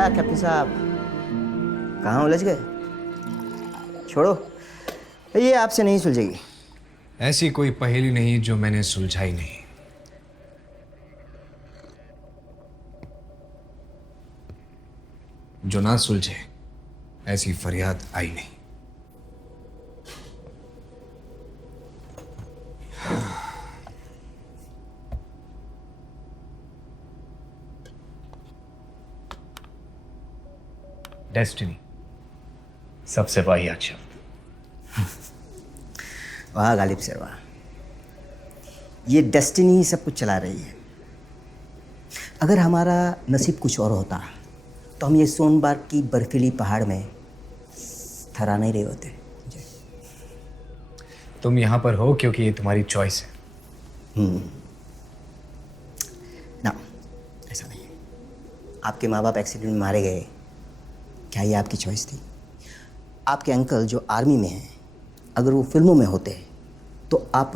क्या कैप्टन साहब, कहाँ उलझ गए? छोड़ो, ये आपसे नहीं सुलझेगी। ऐसी कोई पहेली नहीं जो मैंने सुलझाई नहीं। जो ना सुलझे ऐसी फरियाद आई नहीं। डेस्टिनी सबसे वाहियात शब्द। वाह गालिब सर वाह, ये डेस्टिनी ही सब कुछ चला रही है। अगर हमारा नसीब कुछ और होता तो हम ये सोनबार्ग की बर्फीली पहाड़ में थरा नहीं रहे होते। तुम यहां पर हो क्योंकि ये तुम्हारी चॉइस है। ना, ऐसा नहीं है। आपके माँ बाप एक्सीडेंट में मारे गए, क्या ये आपकी चॉइस थी? आपके अंकल जो आर्मी में हैं, अगर वो फिल्मों में होते तो आप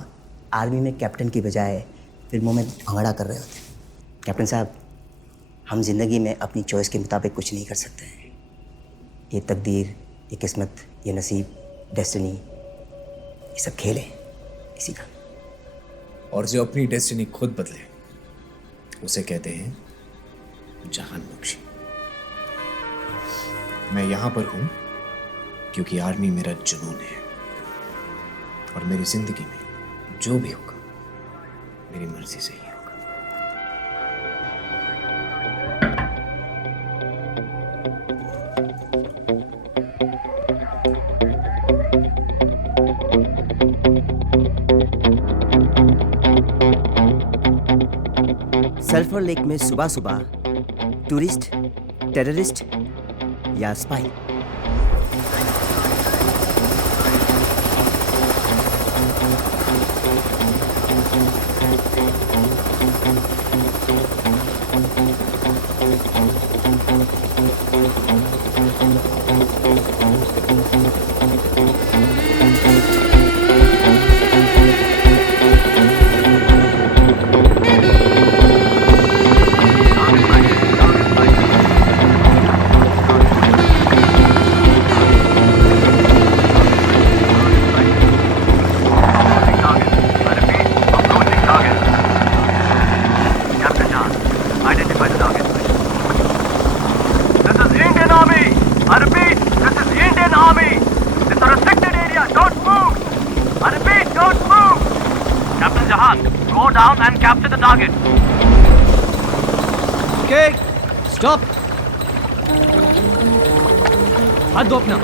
आर्मी में कैप्टन की बजाय फिल्मों में भंगड़ा कर रहे होते। कैप्टन साहब, हम ज़िंदगी में अपनी चॉइस के मुताबिक कुछ नहीं कर सकते हैं। ये तकदीर, ये किस्मत, ये नसीब, डेस्टिनी, ये सब खेल है इसी का। और जो अपनी डेस्टिनी खुद बदले उसे कहते हैं जहान बख्शी। मैं यहां पर हूं क्योंकि आर्मी मेरा जुनून है और मेरी जिंदगी में जो भी होगा मेरी मर्जी से ही होगा। सल्फर लेक में सुबह सुबह टूरिस्ट, टेररिस्ट या spy? Go down and capture the target. Okay, stop. हाथ दो अपना.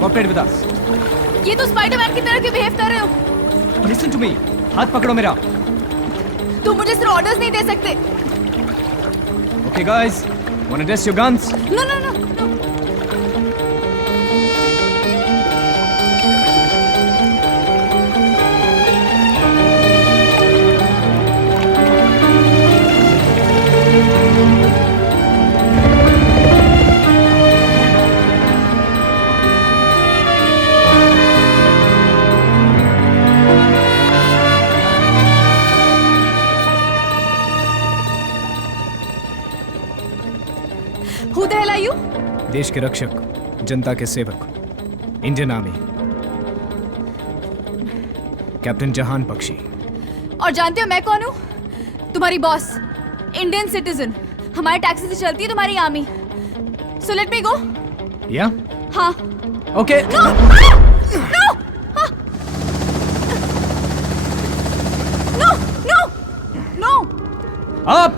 Cooperate with us. ये तो स्पाइडरमैन की तरह क्यों बिहेव कर रहे हो? Listen to me. हाथ पकड़ो मेरा. तुम मुझे सिर्फ ऑर्डर्स नहीं दे सकते. Okay, guys. Wanna test your guns? No, no, no, no. Who the hell are you? देश के रक्षक, जनता के सेवक, इंडियन आर्मी, कैप्टन जहान बख्शी। और जानते हो मैं कौन हूँ? तुम्हारी बॉस, इंडियन सिटीजन। हमारे टैक्सी से चलती है तुम्हारी army. So let me go. या? हाँ। Okay. No! No! No! No! No! Up!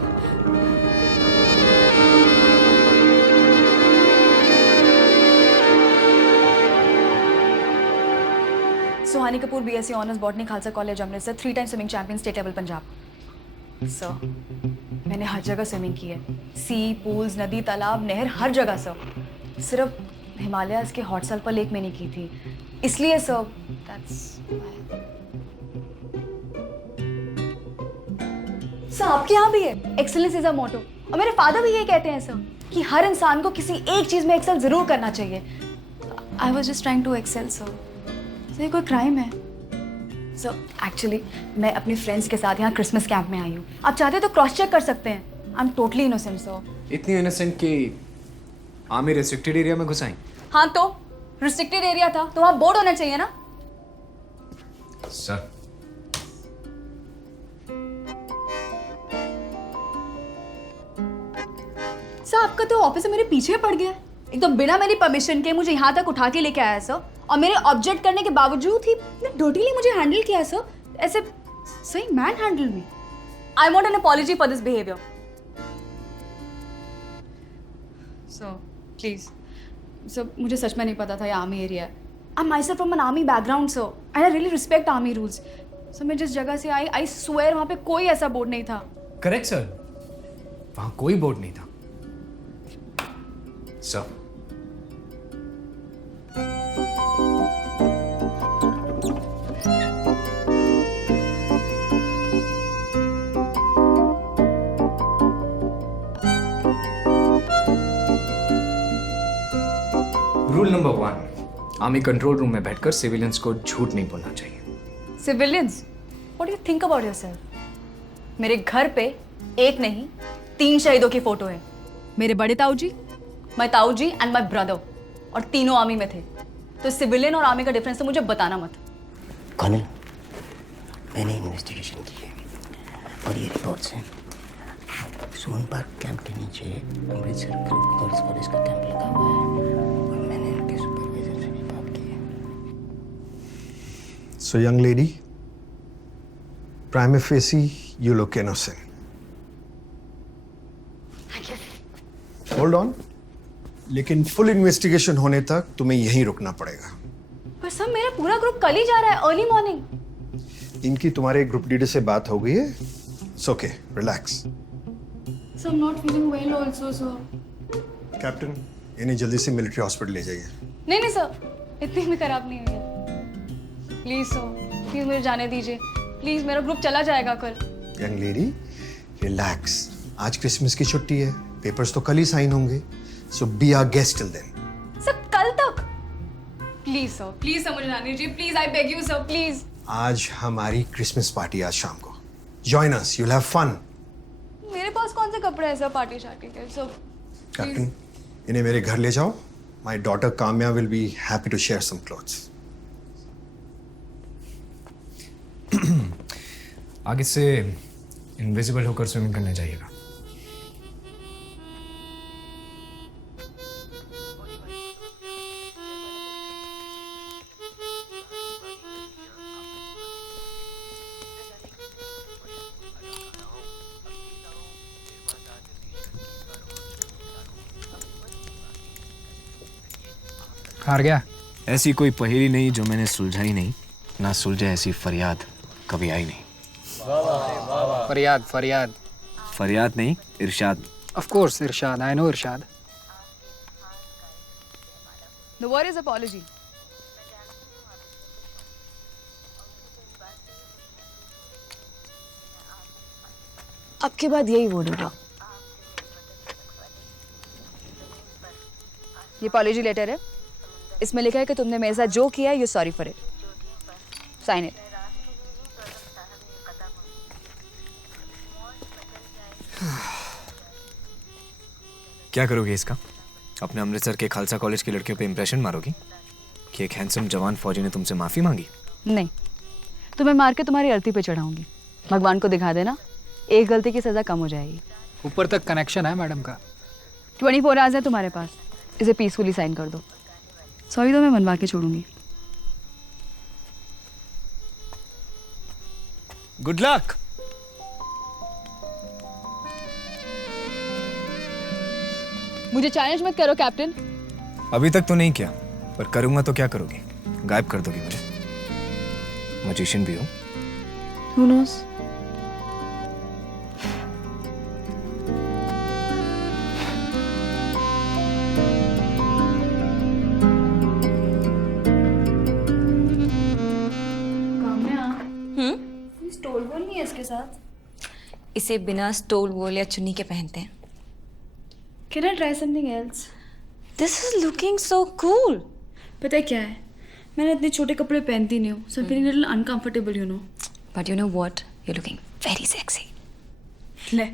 Suhani Kapoor BSc honours botany Khalsa college Amritsar, 3 time swimming champion state level Punjab. Sir, मैंने हर जगह स्विमिंग की है। सी, पूल्स, नदी, तालाब, नहर, हर जगह सर। सिर्फ हिमालयाज़ के हॉट सल्फर लेक में नहीं की थी, इसलिए सर। सर आपके यहाँ भी है एक्सेलेंस इज अ मोटो, और मेरे फादर भी यही कहते हैं सर कि हर इंसान को किसी एक चीज में एक्सेल जरूर करना चाहिए। I was just trying to excel sir. ये कोई क्राइम है? सर एक्चुअली मैं अपने फ्रेंड्स के साथ यहाँ क्रिसमस कैंप में आई हूँ। आप चाहते तो क्रॉस चेक कर सकते हैं। I am totally innocent sir. इतनी इनोसेंट कि आर्मी रेस्ट्रिक्टेड एरिया में घुसाई। हाँ तो रिस्ट्रिक्टेड एरिया था तो वहाँ बोर्ड होना चाहिए ना। सर सर आपका तो ऑफिस में मेरे पीछे पड़ गया। एकदम बिना मेरी परमिशन के मुझे यहाँ तक उठा के लेके आया सर, और मेरे ऑब्जेक्ट करने के बावजूद ही डर्टीली मुझे हैंडल किया सर। ऐसे सही man handle me. I want an apology for this behaviour sir, please sir. मुझे सच में नहीं पता था ये आर्मी एरिया है। I am myself from an army background sir, and I really respect army rules. Sir मैं जिस जगह से आई स्वेयर वहाँ पे कोई ऐसा बोर्ड नहीं था। करेक्ट सर, वहां कोई बोर्ड नहीं था sir. Rule number 1, army control room में बैठकर सिविलियंस को झूठ नहीं बोलना चाहिए। Civilians, what do you think about yourself? मेरे घर पे एक नहीं 3 शहीदों की फोटो है। मेरे बड़े ताऊ जी, माय ताऊ जी एंड माय ब्रदर, और तीनों आर्मी में थे। तो सिविलियन और आर्मी का डिफरेंस तो मुझे बताना मत। कर्नल, मैंने इन्वेस्टिगेशन की है और ये रिपोर्ट्स हैं। सोन पार्क कैंप के नीचे अमृतसर गर्ल्स कॉलेज का कैंप लगा हुआ है और मैंने उनके सुपरवाइजर से भी बात की है। So, young lady, prima facie, you look innocent. Hold on. लेकिन फुल इन्वेस्टिगेशन होने तक तुम्हें यहीं रुकना पड़ेगा। पर सर मेरा पूरा ग्रुप कल ही जा रहा है, अर्ली मॉर्निंग। इनकी तुम्हारे ग्रुप लीडर से बात हो गई है? It's okay, relax. Sir I am not feeling well also sir. Captain, इन्हें जल्दी से मिलिट्री हॉस्पिटल ले जाइए। नहीं सर, इतनी भी खराब नहीं हुई है। प्लीज सर, प्लीज मुझे जाने दीजिए। प्लीज, मेरा ग्रुप चला जाएगा कल। Young lady, relax. आज क्रिसमस की छुट्टी है, पेपर्स तो कल ही साइन होंगे। So be our guest till then. Sir कल तक? प्लीज सर मुझे जाने दीजिए। Please, I beg you sir, please. आज हमारी क्रिसमस पार्टी आज शाम को। Join us, you'll have fun. मेरे पास कौन से कपड़े हैं सर पार्टी शार्टी के? सर कैप्टन, इन्हें मेरे घर ले जाओ। My daughter Kamya will be happy to share some clothes. आगे से इनविजिबल होकर स्विमिंग करने जाइएगा। हार गया। ऐसी कोई पहेली नहीं जो मैंने सुलझाई नहीं, ना सुलझे ऐसी फरियाद कभी आई नहीं। फरियाद फरियाद फरियाद नहीं, Irshad. Of course Irshad, I know Irshad. The what is apology? अब के बाद यही वर्ड होगा। ये अपॉलॉजी लेटर है। इसमें लिखा है कि तुमने मेरे साथ जो किया है, you sorry for it. Sign it. क्या करोगे इसका? अपने अमृतसर के खालसा कॉलेज की लड़कियों पे इंप्रेशन मारोगी कि एक हैंडसम जवान फौजी ने तुमसे माफी मांगी? नहीं, तुम्हें मार के तुम्हारी अर्थी पे चढ़ाऊंगी। भगवान को दिखा देना, एक गलती की सजा कम हो जाएगी। ऊपर तक कनेक्शन है मैडम का। 24 आवर्स है तुम्हारे पास, इसे पीसफुली साइन कर दो। सॉरी तो मैं मनवा के छोड़ूंगी। Good luck. मुझे चैलेंज मत करो कैप्टन। अभी तक तो नहीं किया, पर करूंगा तो क्या करोगे? गायब कर दोगे मुझे? मजिशियन भी हो। Who knows? स्टोल बोल नहीं है इसके साथ। इसे बिना स्टोल वोल या चुन्नी के पहनते हैं। Can I try something else? This is looking so cool. पता है क्या है, मैंने इतने छोटे कपड़े पहनती नहीं हूँ, so I'm feeling a little uncomfortable, you know. But you know what? You're looking very sexy. ले,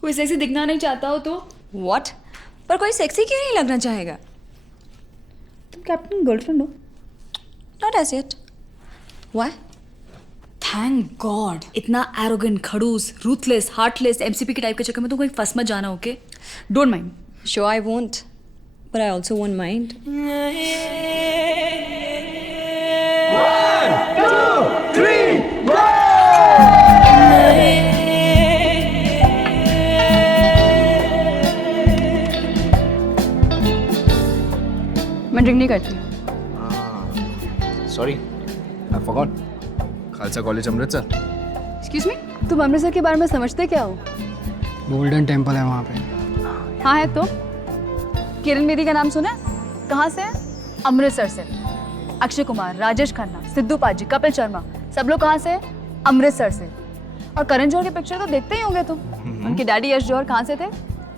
कोई सेक्सी दिखना नहीं चाहता हो तो What? पर कोई सेक्सी क्यों नहीं लगना चाहेगा? तुम कैप्टन गर्लफ्रेंड हो? Not as yet. Why? Thank God. इतना एरोगेंट, खड़ूस, रूथलेस, हार्टलेस, एमसीपी के टाइप के चक्कर में तुम कहीं फंस मत जाना, okay? Don't mind. Sure, I won't. But I also won't mind. मैं ड्रिंक नहीं करती। Sorry, I forgot. Khalsa college Amritsar. Excuse me, तुम अमृतसर के बारे में समझते क्या हो? गोल्डन टेम्पल है वहाँ पे। हाँ है तो। किरण बेदी का नाम सुना है? कहाँ से है? अमृतसर से। अक्षय कुमार, राजेश खन्ना, सिद्धू पाजी, कपिल शर्मा, सब लोग कहाँ से हैं? अमृतसर से। और करण जौहर के पिक्चर तो देखते ही होंगे तुम। उनके डैडी यश जौहर कहाँ से थे?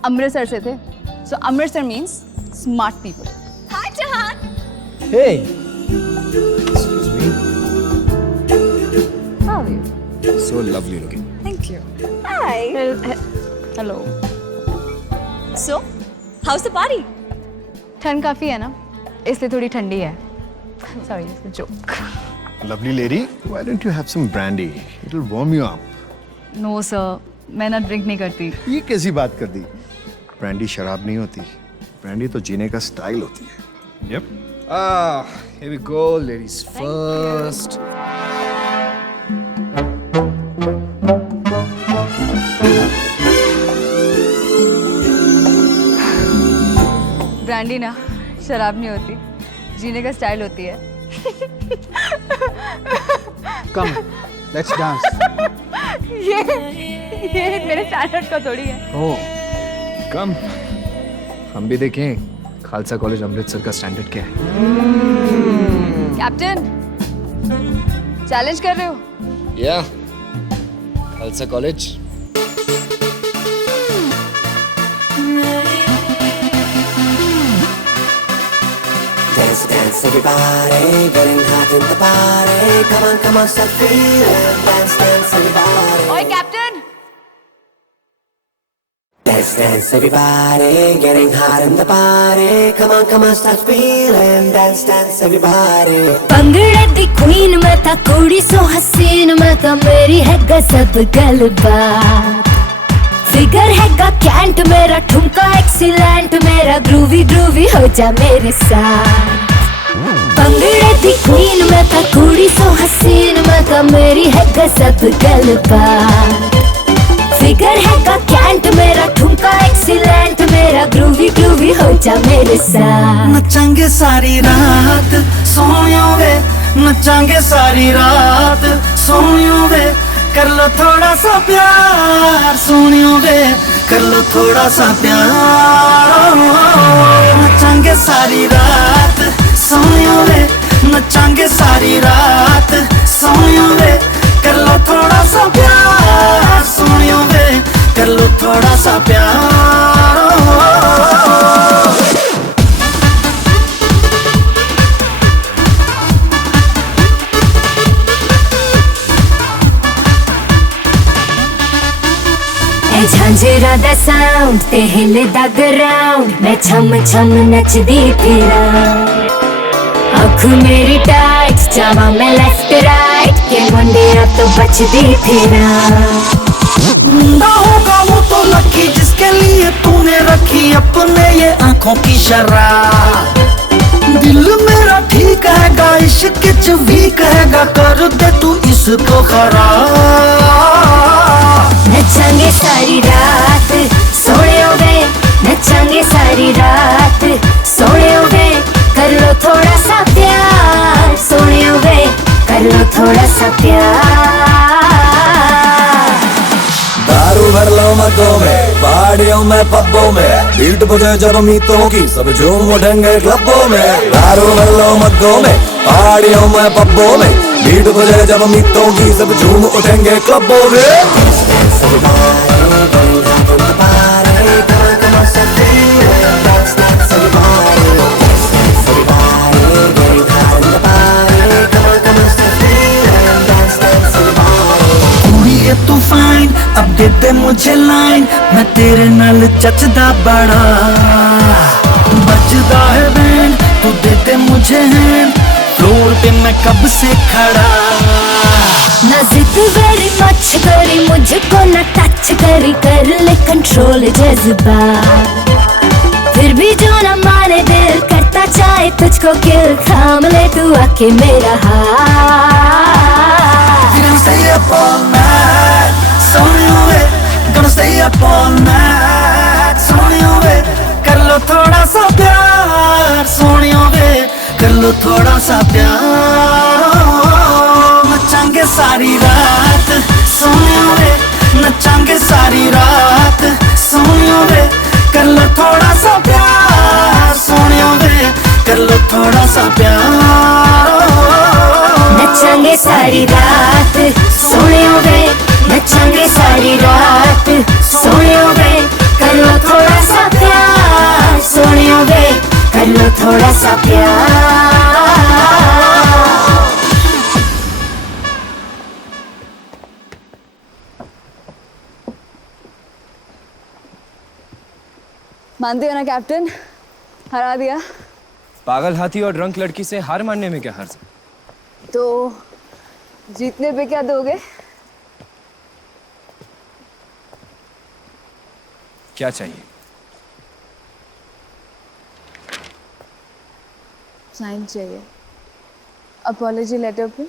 अमृतसर से थे। So Amritsar means smart people. Hi, Jahan. Hey. How are you? So lovely looking. Thank you. Hi. Hello. So, how's the party? ठंड काफी है ना, इसलिए थोड़ी ठंडी है। Sorry, joke. Lovely lady, why don't you have some brandy? It'll warm you up. No sir, मैं ना ड्रिंक नहीं करती। ये कैसी बात कर दी? ब्रांडी शराब नहीं होती, ब्रांडी तो जीने का स्टाइल होती है। Yep. Here we go, ladies first. Brandy ना शराब नहीं होती, जीने का स्टाइल होती है। Come, let's dance. ये मेरे स्टैंडर्ड का थोड़ी है। Oh, कम, हम भी देखें खालसा कॉलेज अमृतसर का स्टैंडर्ड क्या है। कैप्टन, चैलेंज कर रहे हो? या Khalsa college. Dance, dance, everybody, getting hot in the party. Come on, start feeling. Dance, dance, everybody. ओए captain, Dance, dance, everybody, getting hot in the party. Come on, start feeling. Dance, dance, everybody. पंगड़े the queen मैं था, कुड़ी सो हसीन मैं था, मेरी है गजब गलबा। फिगर है गा कैंट मेरा, ठुमका एक्सीलेंट मेरा, ग्रूवी ग्रूवी हो जा मेरे साथ। पंगड़े दी क्वीन मैं था, कुड़ी सो हसीन मैं था, मेरी है गजब गलबा। फिगर है का कैंट मेरा, ठुमका एक्सीलेंट मेरा, ग्रूवी ग्रूवी हो जा मेरे साथ। नचांगे सारी रात सोनियो वे, नचांगे सारी रात सोनियो वे, कर लो थोड़ा सा प्यार सोनियो वे, कर लो थोड़ा सा प्यार। नचांगे सारी रात सोनियो वे, नचांगे सारी रात सोनियो वे, कर लो थोड़ा सा प्यार सोनियो वे, कर लो थोड़ा सा प्यार। झांझरा दा साउंड ते हिले दा ग्राउंड, मैं छम छम नचदी फिरा। अख मेरी टाइट, जावा मैं लेफ्ट राइट, के मुंडिया तो बचदी फिरा। मुंडा होगा वो तो लकी जिसके लिए तूने रखी अपने ये आंखों की शराब। दिल मेरा ठीक हैगा, इश्क च वीक हैगा, कर दे तू इसको खराब। नचांगे सारी रात सोनियो वे, नचांगे सारी रात सोनियो वे, कर लो थोड़ा सा प्यार सोनियो वे, कर लो थोड़ा सा प्यार। दारू भर लो मर्दों में, पहाड़ियों में पब्बों में, बीट बजे जब मीतों की सब झूम उठेंगे क्लबों में। दारू भर लो मर्दों में, पहाड़ियों में पब्बों में, बीट बजे जब मीतों की सब झूम उठेंगे क्लबों में। तू फाइन अब दे दे मुझे लाइन मैं तेरे नाल जचदा बड़ा बजदा है बैंड तू दे दे मुझे हैंड फ्लोर पे मैं कब से खड़ा ना जिद वेरी मच करी मुझको ना टच करी कर ले कंट्रोल जज्बा फिर भी जो ना माने दिल करता चाहे तुझको किल थाम ले तू आके मेरा हाथ Gonna stay up all night सोनियों वे Gonna stay up all night सोनियों वे कर लो थोड़ा सा प्यार सोनियों वे कर लो थोड़ा सा प्यार नचांगे सारी रात सोनियों वे नचांगे सारी रात सोनियों वे कर लो थोड़ा सा प्यार सोनियों वे कर लो थोड़ा सा प्यार नचांगे सारी रात सोनियों वे नचांगे सारी रात सोनियों वे कर लो थोड़ा सा प्यार सोनियों वे कर लो थोड़ा सा प्यार मानते हो ना कैप्टन, हरा दिया। पागल हाथी और ड्रंक लड़की से हार मानने में क्या हर्ज है? तो जीतने पे क्या दोगे? क्या चाहिए? साइन चाहिए अपॉलजी लेटर पे।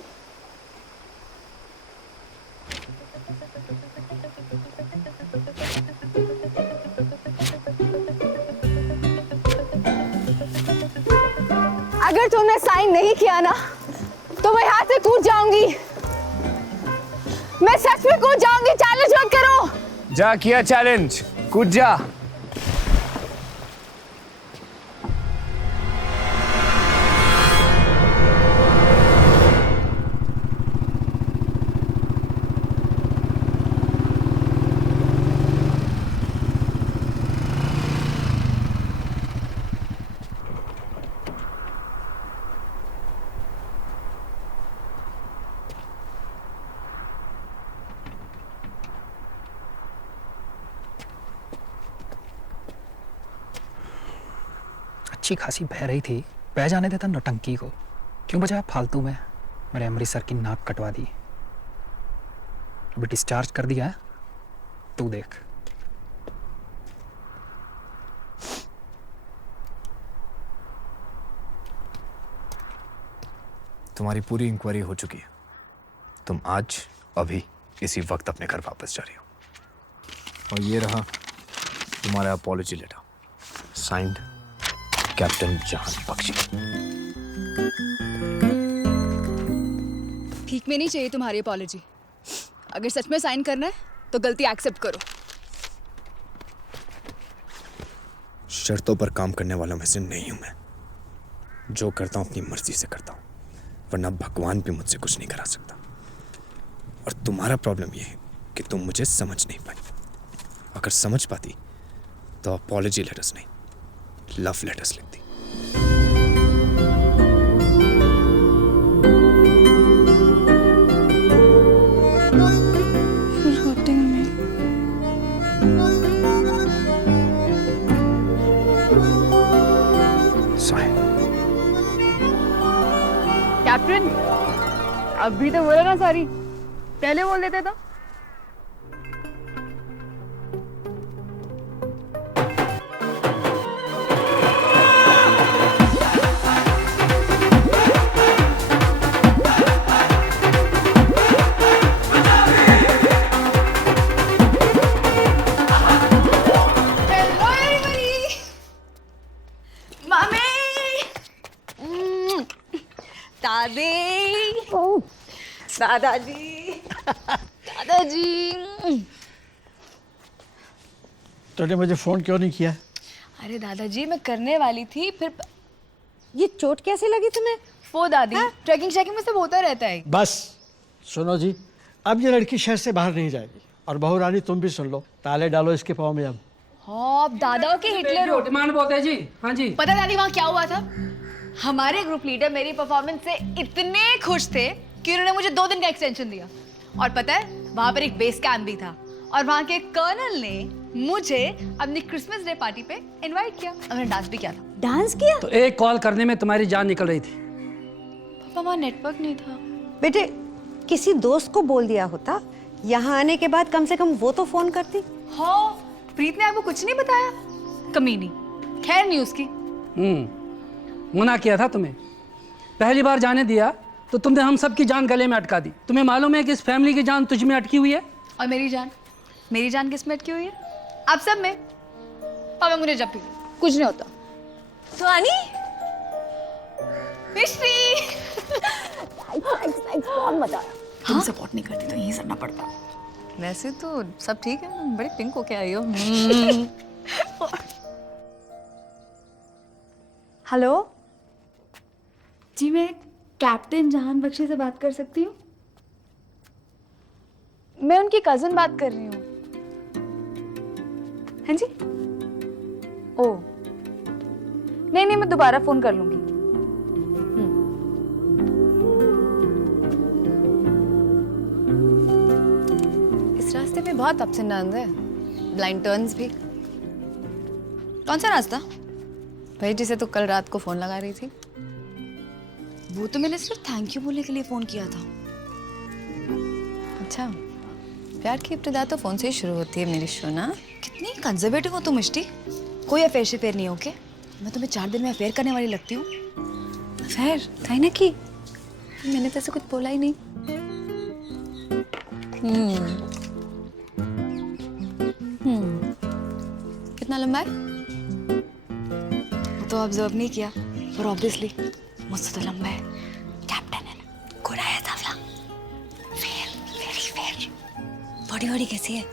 अगर तुमने साइन नहीं किया ना तो मैं यहाँ से कूद जाऊंगी। मैं सच में कूद जाऊंगी। चैलेंज मत करो। जा किया चैलेंज, कूद जा। अच्छी खासी बह रही थी, बह जाने देता नौटंकी को, क्यों बजाया फालतू में मेरे अमृतसर की नाक कटवा दी। अभी डिस्चार्ज कर दिया है, तू देख। तुम्हारी पूरी इंक्वायरी हो चुकी है। तुम आज अभी इसी वक्त अपने घर वापस जा रही हो। और ये रहा तुम्हारा अपॉलजी लेटर, साइंड कैप्टन जहान बख्शी। ठीक में नहीं चाहिए तुम्हारी अपॉलजी। अगर सच में साइन करना है तो गलती एक्सेप्ट करो। शर्तों पर काम करने वाला में से नहीं हूं मैं। जो करता हूं अपनी मर्जी से करता हूं, वरना भगवान भी मुझसे कुछ नहीं करा सकता। और तुम्हारा प्रॉब्लम यह है कि तुम मुझे समझ नहीं पाई। अगर समझ पाती तो अपॉलजी लेटर्स नहीं, लव लेटर्स लिखती। कैप्टन, अभी तो बोला ना सॉरी, पहले बोल देते तो। दादाजी, दादाजी। तूने मुझे फोन क्यों नहीं किया? अरे दादाजी, मैं करने वाली थी, फिर ये चोट कैसे लगी तुम्हें? वो दादी, ट्रैकिंग शैकिंग में सब होता रहता है। बस सुनो जी, अब ये लड़की शहर से बाहर नहीं जाएगी। और बहू रानी तुम भी सुन लो, ताले डालो इसके पाँव में अब। हाँ, दादा के हिटलर हो। डिमांड बहुत है जी। हाँ जी। पता दादी वहाँ क्या हुआ था? हमारे ग्रुप लीडर मेरी परफॉर्मेंस से इतने खुश थे कि उन्होंने मुझे 2 दिन का एक्सटेंशन दिया। और पता है, वहां पर एक बेस कैंप भी था और वहाँ के कर्नल ने मुझे अपनी क्रिसमस डे पार्टी पे इनवाइट किया और मैंने डांस भी किया था। डांस किया? तो एक कॉल करने में तुम्हारी जान निकल रही थी। पापा वहाँ नेटवर्क नहीं था। बेटे किसी दोस्त को बोल दिया होता, यहाँ आने के बाद कम से कम वो तो फोन करती। हाँ, प्रीत ने आपको कुछ नहीं बताया? कमीनी। खैर नहीं उसकी। मना किया था तुम्हें। पहली बार जाने दिया तो तुमने हम सब की जान गले में अटका दी। तुम्हें मालूम है कि इस फैमिली की जान तुझ में अटकी हुई है? और मेरी जान किस में अटकी हुई है? आप सब में। पापा मुझे जब भी कुछ नहीं होता। सुहानी मिश्री बहुत मजा आया। तुम सपोर्ट नहीं करती तो यही करना पड़ता। वैसे तो सब ठीक है, बड़ी पिंक होके आई हो। हेलो जी, मैं कैप्टन जहान बख्शी से बात कर सकती हूँ? मैं उनकी कजिन बात कर रही हूँ। हाँ जी? ओह नहीं, मैं दोबारा फोन कर लूंगी। इस रास्ते पे बहुत अप्स एंड डाउन्स है, ब्लाइंड टर्न्स भी। कौन सा रास्ता? भाई जिसे तो कल रात को फोन लगा रही थी। वो तो मैंने सिर्फ थैंक यू बोलने के लिए फोन किया था। अच्छा, प्यार की इब्तिदा तो फोन से ही शुरू होती है मेरी सोना। कितनी कंजर्वेटिव हो तुम मिष्टी। कोई अफेयर शेफेयर नहीं हो के? मैं तुम्हें 4 दिन में अफेयर करने वाली लगती हूँ। अफेयर था ना कि मैंने तो ऐसे कुछ बोला ही नहीं। कितना लंबा है? वो तो ऑब्जर्व नहीं किया, पर ऑब्वियसली मुझसे तो लंबा है। कैप्टन है ना, गोरा है, सांवला, फेयर, वेरी फेयर। बॉडी वॉडी कैसी है?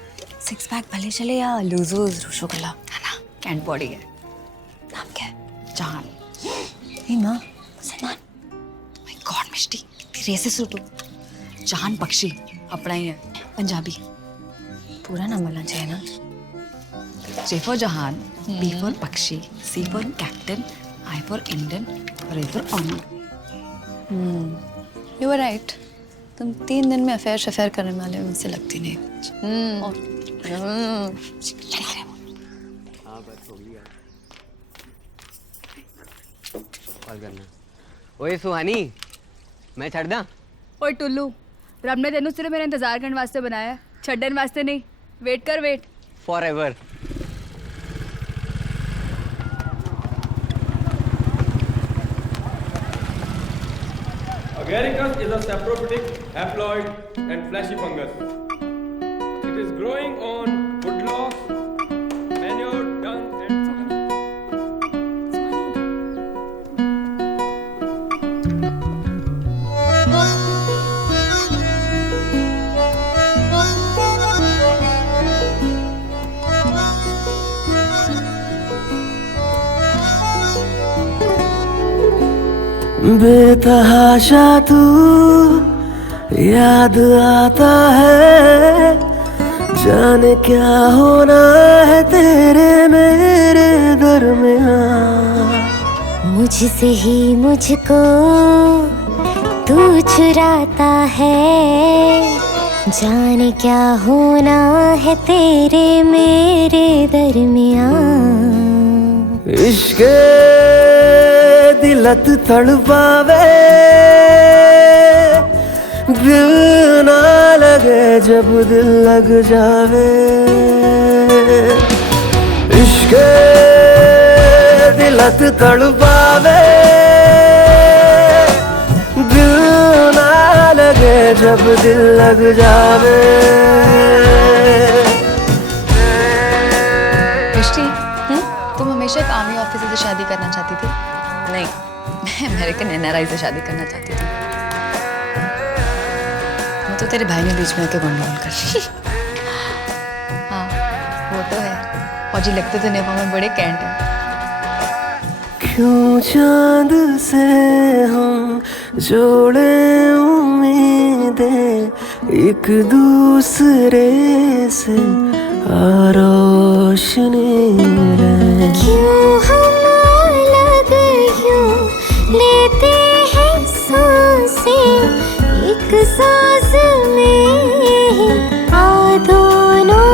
6 पैक भले चले या लूज रूशो गला है ना? कैंट बॉडी है। नाम क्या है? जहान। नहीं माँ, मुसलमान। माय गॉड मिष्टी, कितनी रेसिस्ट हो तू। जहान बख्शी अपना ही है, पंजाबी। पूरा नाम बोलना चाहिए ना। J for Jahan, B for Bakhshi, C for captain, I for Indian और A for honour. You were right. तुम 3 दिन में अफेयर शफेयर करने वाले मुझसे लगती नहीं। ओए सुहानी, मैं छड़ दा? ओए टुल्लू, रब ने तेनू सिर्फ मेरा इंतजार करने वास्ते बनाया, छड्डन वास्ते नहीं। वेट कर, wait. Forever. Agaricus is a saprophytic, haploid, and fleshy fungus. It is growing on woodlots, manure, dung, and बेतहाशा तू याद आता है, जाने क्या होना है तेरे मेरे दरमियाँ। मुझसे ही मुझको तू चुराता है, जाने क्या होना है तेरे मेरे दरमियाँ। इश्क़ दिलत तड़पावे, दिल ना लगे जब दिल लग जावे। इश्क़ दिलत तड़पावे, दिल ना लगे जब दिल लग जावे। तुम हमेशा एक आर्मी ऑफिसर से शादी करना चाहती थी? नहीं, मैं अमेरिकन एनआरआई से शादी करना चाहती थी। मैं तो तेरे भाई ने बीच में आके गंडगोल कर। हाँ, वो तो है। फौजी लगते तो नेपाल में बड़े कैंट हैं। क्यों चांद से हम जोड़े उम्मीदें, एक दूसरे से रोशनी ले। क्यों हम अलग यूं लेते हैं सांसें, एक सांस में ही आ दोनों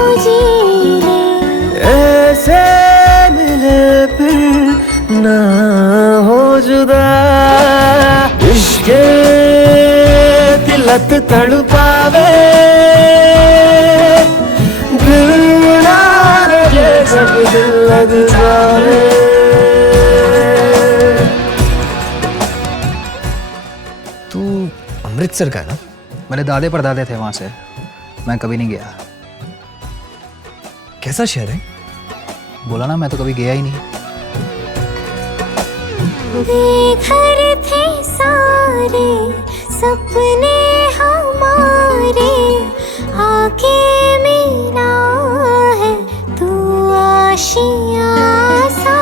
लत तड़पावे दिल ना लगे जब दिल लग जावे। तू अमृतसर का है ना? मेरे दादे परदादे थे वहाँ से, मैं कभी नहीं गया। कैसा शहर है? बोला ना, मैं तो कभी गया ही नहीं। बेघर थे सारे सपने हमारे, आके मिला है तू आशियाँ सा।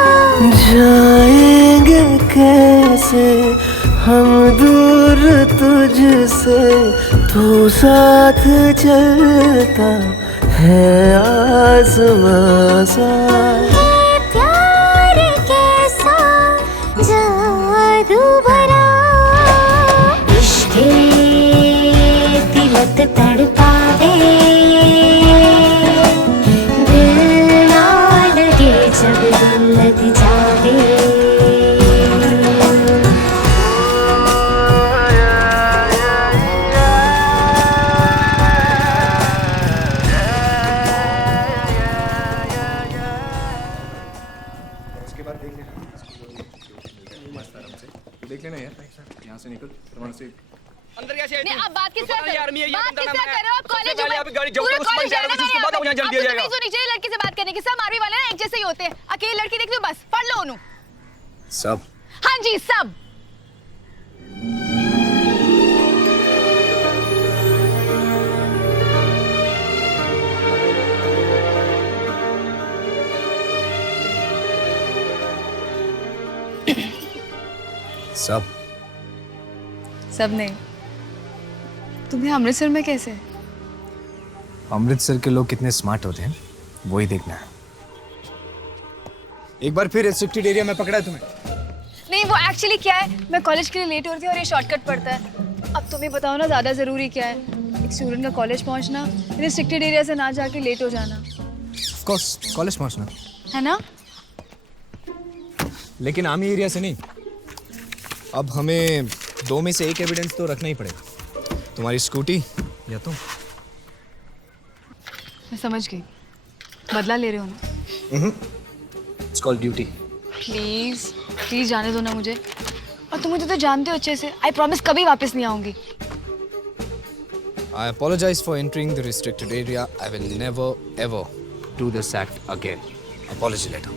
जाएंगे कैसे हम दूर तुझसे, तू साथ चलता है आसमां सा। प्यार कैसा जादू भरा, इश्क़ दिलत तड़पावे दिल ना लगे जब दिल लग जावे। देख लेना यार, यहाँ से निकल वहाँ से अंदर कैसे आए? नहीं, आप बात किससे कर रहे हो? बात बंदा किससे मैं- कर रहे हो? आप कॉलेज सबसे पहले में आप गाड़ी जाओ, पूरे तो उसको कॉलेज जाना, जाना उसके बाद है। आपको यहाँ जल्दी आपको आ जाएगा। तमीज़ होनी चाहिए लड़की से बात करने की। सब आर्मी वाले ना एक जैसे ही होते हैं। अकेली लड़की देख लो बस पढ़ लो उन्हें। सब? हाँ जी सब। सब? सब नहीं। तुम्हें अमृतसर में कैसे? अमृतसर के लोग कितने स्मार्ट होते हैं वही देखना है। एक बार फिर रिस्ट्रिक्टेड एरिया में पकड़ा है तुम्हें। नहीं, वो एक्चुअली क्या है, मैं कॉलेज के लिए लेट हो रही थी और ये शॉर्टकट पड़ता है। अब तुम ही बताओ ना, ज़्यादा ज़रूरी क्या है? एक स्टूडेंट का कॉलेज पहुंचना, रिस्ट्रिक्टेड एरिया से ना जाके लेट हो जाना, ऑफ कोर्स कॉलेज पहुंचना, है ना? लेकिन आर्मी एरिया से नहीं। अब हमें दो में से एक एविडेंस तो रखना ही पड़ेगा, तुम्हारी स्कूटी या तुम। मैं समझ गई, बदला ले रहे हो ना? It's called duty. Please please जाने दो ना मुझे। और तुम मुझे तो जानते हो अच्छे से। आई प्रॉमिस कभी वापस नहीं आऊंगी। I apologize for entering the restricted area. I will never ever do this act again. Apology letter.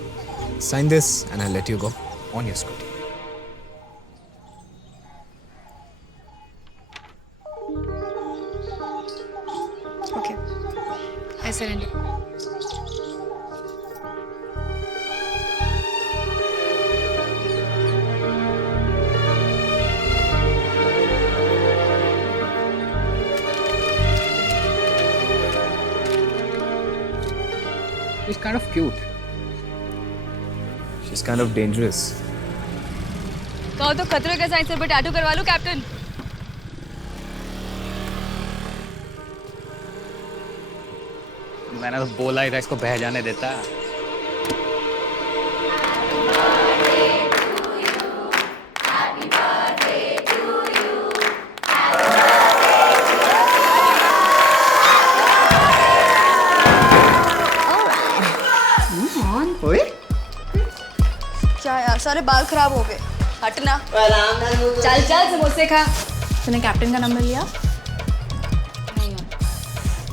Sign this and I'll let you go on your scooty. Okay. I surrender. She's kind of cute. She's kind of dangerous. कहो तो खतरे का sign sir पे tattoo करवा लूं captain. मैंने तो बोला ही था इसको बह जाने देता। क्या यार, सारे बाल खराब हो गए। हटना। चल चल समोसे खा। तूने कैप्टन का नंबर लिया? नहीं यार।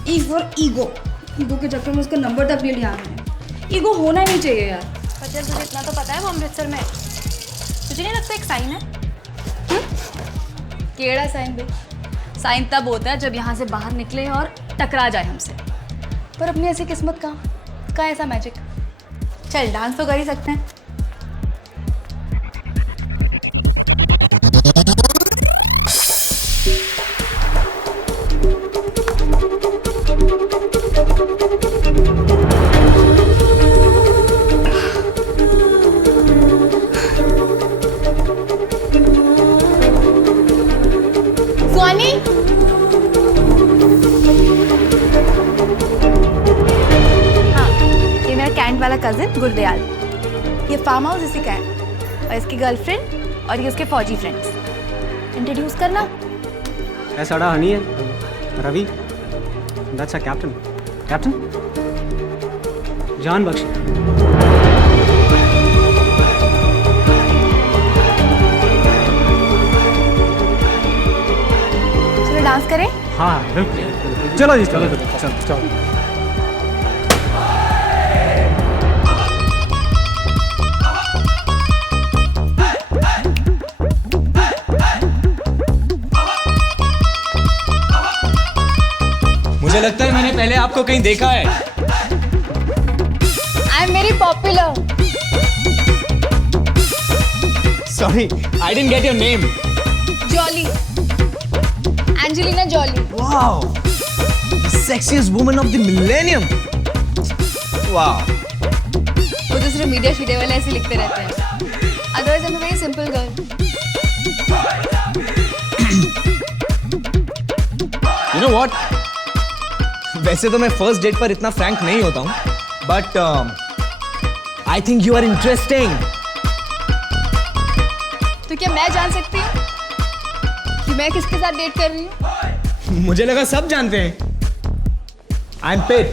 E for ego. ईगो के चक्कर में उसका नंबर तक नहीं लिया मैंने। ईगो होना नहीं चाहिए यार। पर तुझे इतना तो पता है वो अमृतसर में, तुझे नहीं लगता एक साइन है? केड़ा साइन भाई? साइन तब होता है जब यहाँ से बाहर निकले और टकरा जाए हमसे। पर अपनी ऐसी किस्मत का ऐसा मैजिक। चल डांस तो कर ही सकते हैं। सुहानी, हाँ, ये मेरा कैंट वाला कजिन गुरदयाल। ये फार्म हाउस इसी का है और इसकी गर्लफ्रेंड और ये उसके फौजी फ्रेंड्स। इंट्रोड्यूस करना। ऐसा हनी है Ravi, that's a captain. Captain जान बख्श। चलो डांस करें। हाँ बिल्कुल, चलो जी चलो चलो चलो चलो। मुझे लगता है मैंने पहले आपको कहीं देखा है। I am very popular. Sorry, I didn't get your name. Jolly, Angelina Jolie. Wow, the sexiest woman of the millennium. Wow. वो दूसरे मीडिया शीडे वाले ऐसे लिखते रहते हैं। Otherwise I am very simple girl. You know what? वैसे तो मैं फर्स्ट डेट पर इतना फ्रैंक नहीं होता हूँ, but I think you are interesting. तो क्या मैं जान सकती हूँ कि मैं किसके साथ डेट कर रही हूँ? मुझे लगा सब जानते हैं। I am Pitt,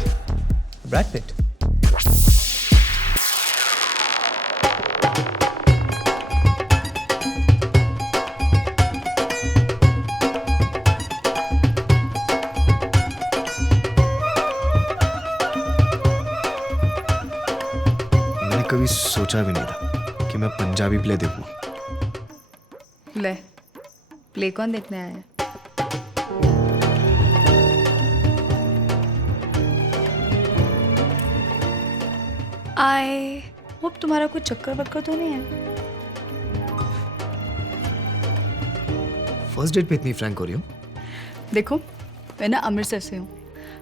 Brad Pitt. कभी सोचा भी नहीं था कि मैं पंजाबी प्ले देखूं। ले, प्ले कौन देखने आया है? आई होप तुम्हारा कुछ चक्कर बक्कर तो नहीं है? फर्स्ट डेट पे इतनी फ्रैंक हो रही हो? देखो, मैं ना अमृतसर से हूँ।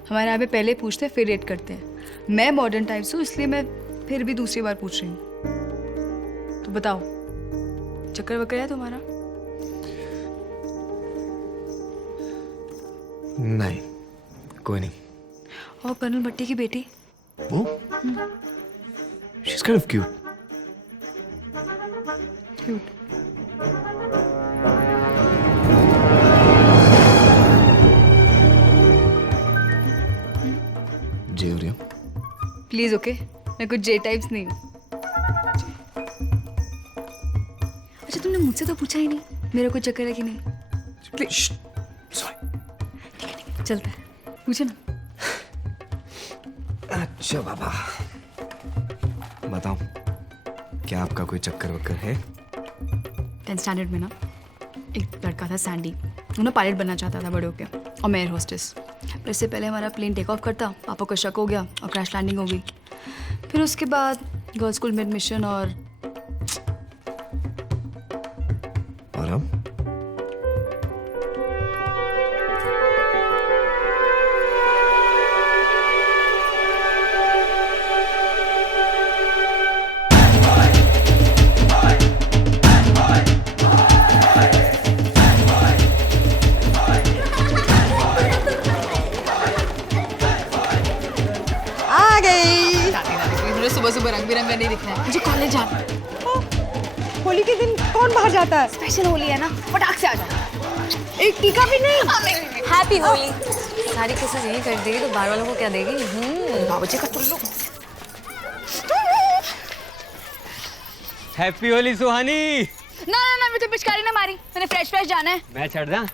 हमारे यहाँ पे पहले पूछते फिर रेट करते हैं। मैं मॉडर्न टाइप से हूँ, इसलिए मैं फिर भी दूसरी बार पूछ रही हूँ। तो बताओ, चक्कर वक्कर है तुम्हारा? नहीं, कोई नहीं। और कर्नल भट्टी की बेटी? वो? She's kind of cute. Cute. जे हो रही हो? प्लीज ओके, मैं कुछ जे टाइप्स नहीं हूँ। अच्छा, तुमने मुझसे तो पूछा ही नहीं मेरा कोई चक्कर है कि नहीं। सॉरी। चलता है, पूछे ना। अच्छा बाबा, बताओ, क्या आपका कोई चक्कर वक्कर है? 10th स्टैंडर्ड में ना एक लड़का था सैंडी। वो ना पायलट बनना चाहता था बड़े होके, और मैं एयर होस्टेस। पर इससे पहले हमारा प्लेन टेक ऑफ करता, पापा को शक हो गया और क्रैश लैंडिंग हो गई। फिर उसके बाद गर्ल्स स्कूल में एडमिशन और अब? सुबह सुबह रंग बिरंगा नहीं दिखना है, मुझे कॉलेज जाना है। होली के दिन कौन बाहर जाता है? स्पेशल होली है ना, फटाक से आ जा। एक टीका भी नहीं। हैप्पी होली। सारी कोशिश यही कर देगी तो बाहर वालों को क्या देगी? बाबूजी का टुल्लू। हैप्पी होली सुहानी। ना ना ना, मुझे पिचकारी ना मारी, मैंने फ्रेश जाना है। मैं छड़ दा?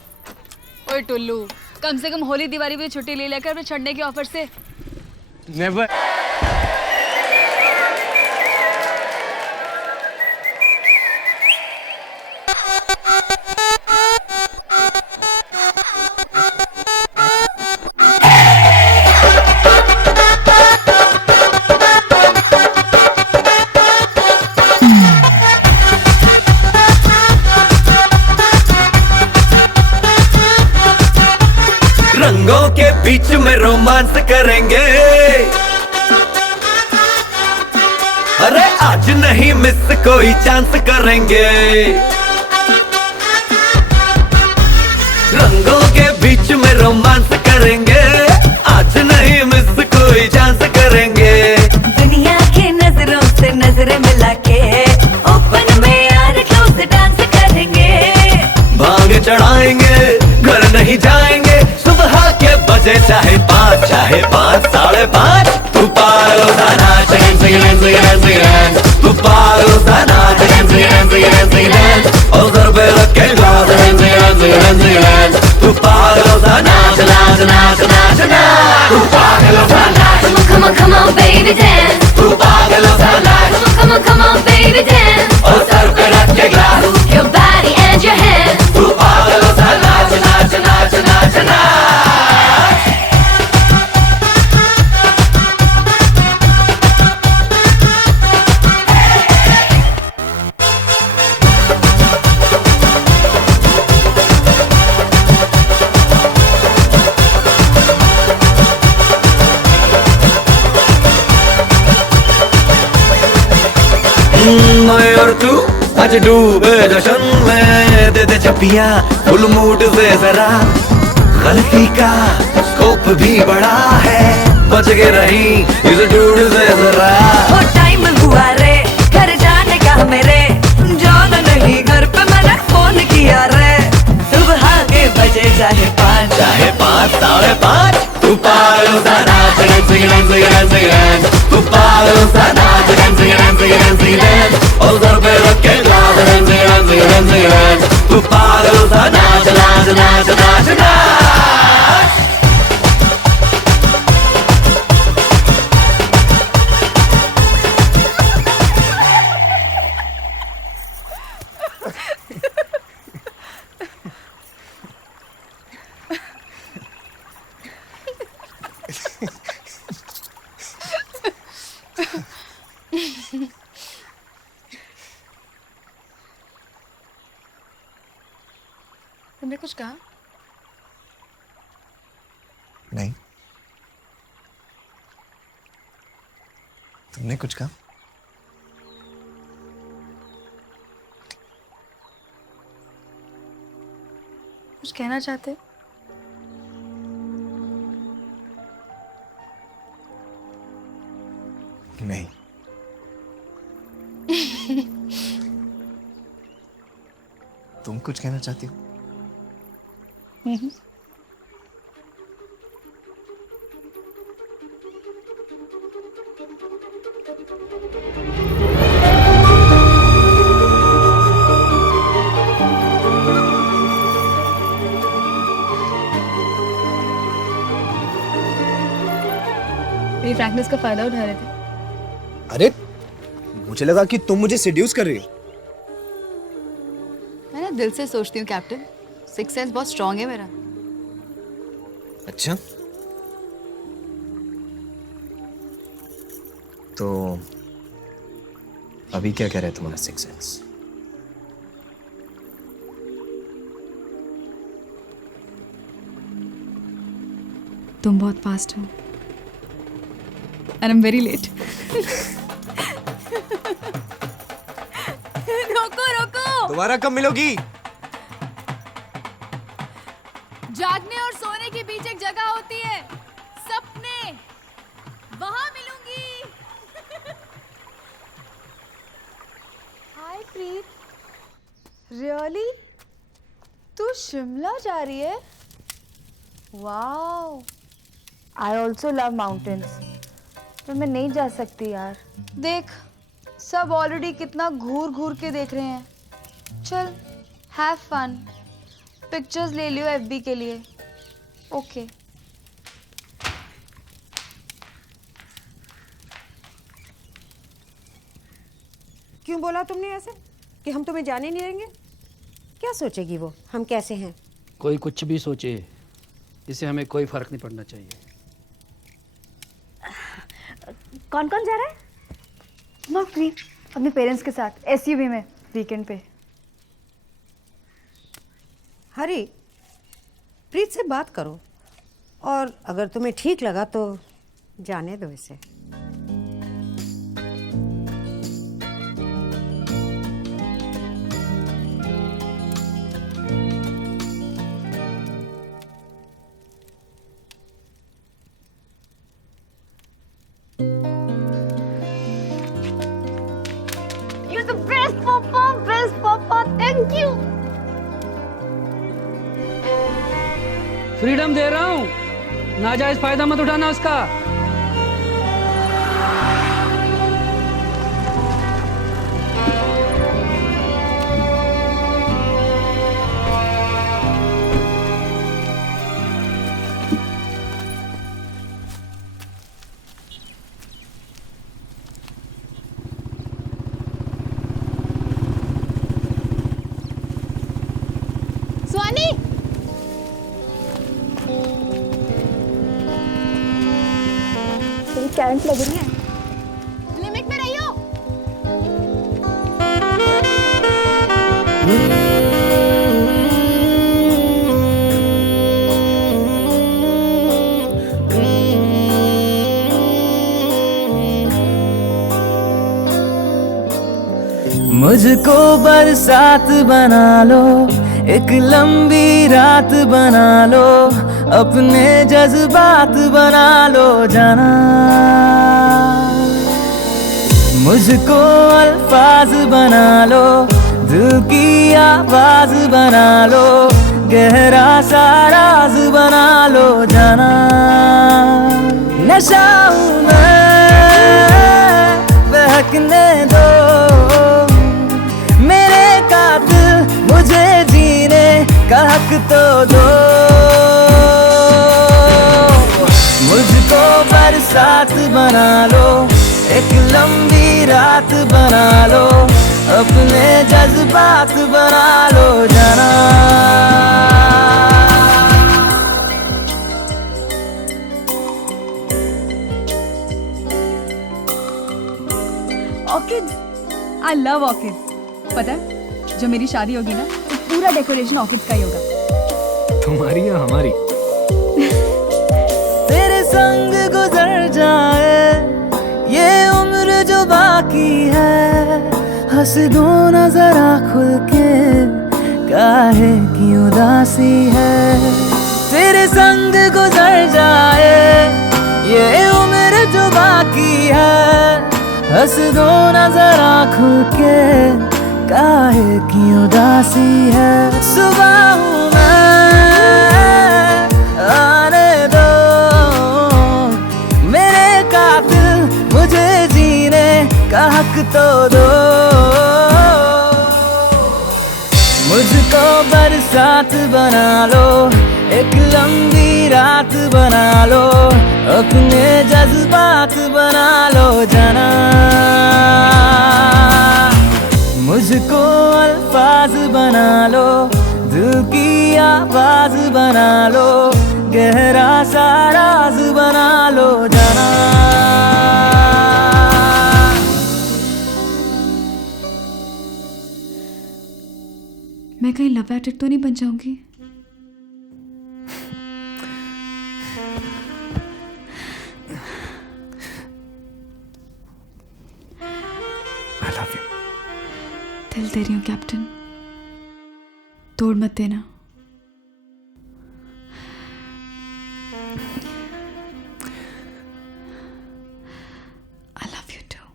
ओए टुल्लू, कम से कम होली दिवाली पे छुट्टी ले लेकर मैं छड़ने के ऑफर से। नेवर। रंगों के बीच में रोमांस करेंगे, अरे आज नहीं मिस कोई चांस करेंगे। रंगों के बीच में रोमांस करेंगे, आज नहीं मिस कोई चांस करेंगे। दुनिया की नजरों से नजरें मिला के ओपन में यार क्लोज डांस करेंगे। भांग चढ़ाएंगे, घर नहीं जाएंगे सुबह के बजे चाहे 5 चाहे 5 साढ़े 5 तू पागल सा नाच तू पागल सा नाच और सर पे रख के ग्लास तू पागल सा नाच नाच नाच नाच नाच तू पागल सा नाच Come on, come on, baby, dance. तू पागल सा नाच Come on, baby, dance. और सर पे रख के glass Move your body and your hands. तू पागल सा नाच नाच नाच नाच नाच मैं और तू आज डूबे जश्न में दे दे चपिया फुल मूड से जरा गलती का स्कोप भी बड़ा है बच के रही इस डूड से जरा वो टाइम हुआ रे घर जाने का मेरे जाना नहीं घर पे मैंने फोन किया रे सुबह के बजे चाहे 5 चाहे 5 साढ़े 5 तू पागल सा नाच तू पागल सा नाच और सर पे रख के ग्लास तू पागल सा नाच नाच नाच नाच नाच तुमने कुछ कहा? नहीं, तुमने कुछ कहा? कुछ कहना चाहते? नहीं। तुम कुछ कहना चाहती हो? मेरी फ्रैंकनेस का फायदा उठा रहे थे। अरे मुझे लगा कि तुम मुझे सेड्यूस कर रही हो। मैं ना दिल से सोचती हूँ कैप्टन, सिक्स सेंस बहुत स्ट्रांग है मेरा। अच्छा, तो अभी क्या कह रहे तुम्हारा सिक्स सेंस? तुम बहुत फास्ट हो and I'm very late. रोको रोको। दोबारा कब मिलोगी? जागने और सोने के बीच एक जगह होती है, सपने, वहां मिलूंगी। हाय प्रीत, रियली? तू शिमला जा रही है? Wow, I also love mountains, पर मैं नहीं जा सकती यार। देख, सब ऑलरेडी कितना घूर घूर के देख रहे हैं। चल, हैव फन, पिक्चर्स ले लियो एफबी के लिए। ओके। क्यों बोला तुमने ऐसे कि हम तुम्हें जाने नहीं देंगे? क्या सोचेगी वो, हम कैसे हैं? कोई कुछ भी सोचे, इससे हमें कोई फर्क नहीं पड़ना चाहिए। कौन कौन जा रहा है? मैं अपने पेरेंट्स के साथ एसयूवी में वीकेंड पे। हरी, प्रीत से बात करो और अगर तुम्हें ठीक लगा तो जाने दो इसे। You're the best, Papa. Best, Papa. Thank you. Freedom दे रहा हूं, नाजायज फायदा मत उठाना उसका। सुहानी, तेरी करंट लग रही है, लिमिट में रहियो। मुझको बरसात बना लो, एक लंबी रात बना लो, अपने जज्बात बना लो जाना। मुझको अल्फाज बना लो, दिल की आवाज बना लो, गहरा सा राज बना लो जाना। नशा हूं मैं, बहकने दो मेरे कातिल, मुझे जीने का हक तो दो। मुझको बरसात बना लो, एक लंबी रात बना लो, अपने जज्बात बना लो जाना। Orchids, I love orchids. पता है, जब मेरी शादी होगी ना तो पूरा डेकोरेशन ऑर्किड्स का ही होगा। तुम्हारी या हमारी? तेरे संग गुजर जाए ये उम्र जो बाकी है, हंस दो ना जरा खुल के, काहे की उदासी है। तेरे संग गुजर जाए ये उम्र जो बाकी है, हंस दो ना जरा खुल के, काहे की उदासी है। सुबह हूँ मैं, आने दो मेरे कातिल, मुझे जीने का हक तो दो। मुझको बरसात बना लो, एक लंबी रात बना लो, अपने जज्बात बना लो जाना। मुझको अल्फाज बना लो, दिल की आवाज बना लो, गहरा सा राज बना लो जाना। मैं कहीं लव एडिक्ट तो नहीं बन जाऊंगी? I love you. दिल दे रही हूँ कैप्टन, तोड़ मत देना। I love you too.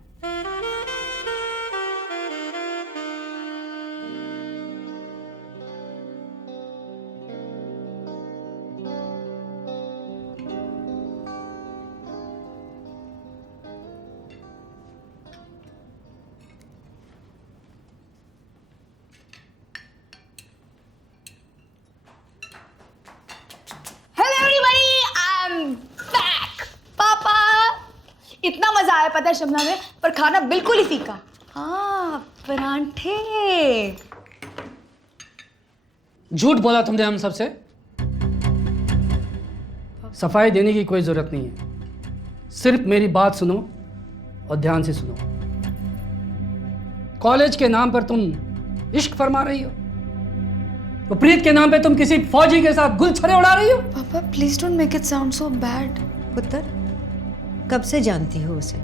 इतना मजा आया पता है शिमला में, पर खाना बिल्कुल ही फीका। हाँ, परांठे। झूठ बोला तुमने हम सबसे। सफाई देने की कोई जरूरत नहीं है, सिर्फ मेरी बात सुनो और ध्यान से सुनो। कॉलेज के नाम पर तुम इश्क फरमा रही हो, तो प्रीत के नाम पे तुम किसी फौजी के साथ गुलछड़े उड़ा रही हो। पापा please don't make it sound so bad. पुत्र, कब से जानती हो उसे?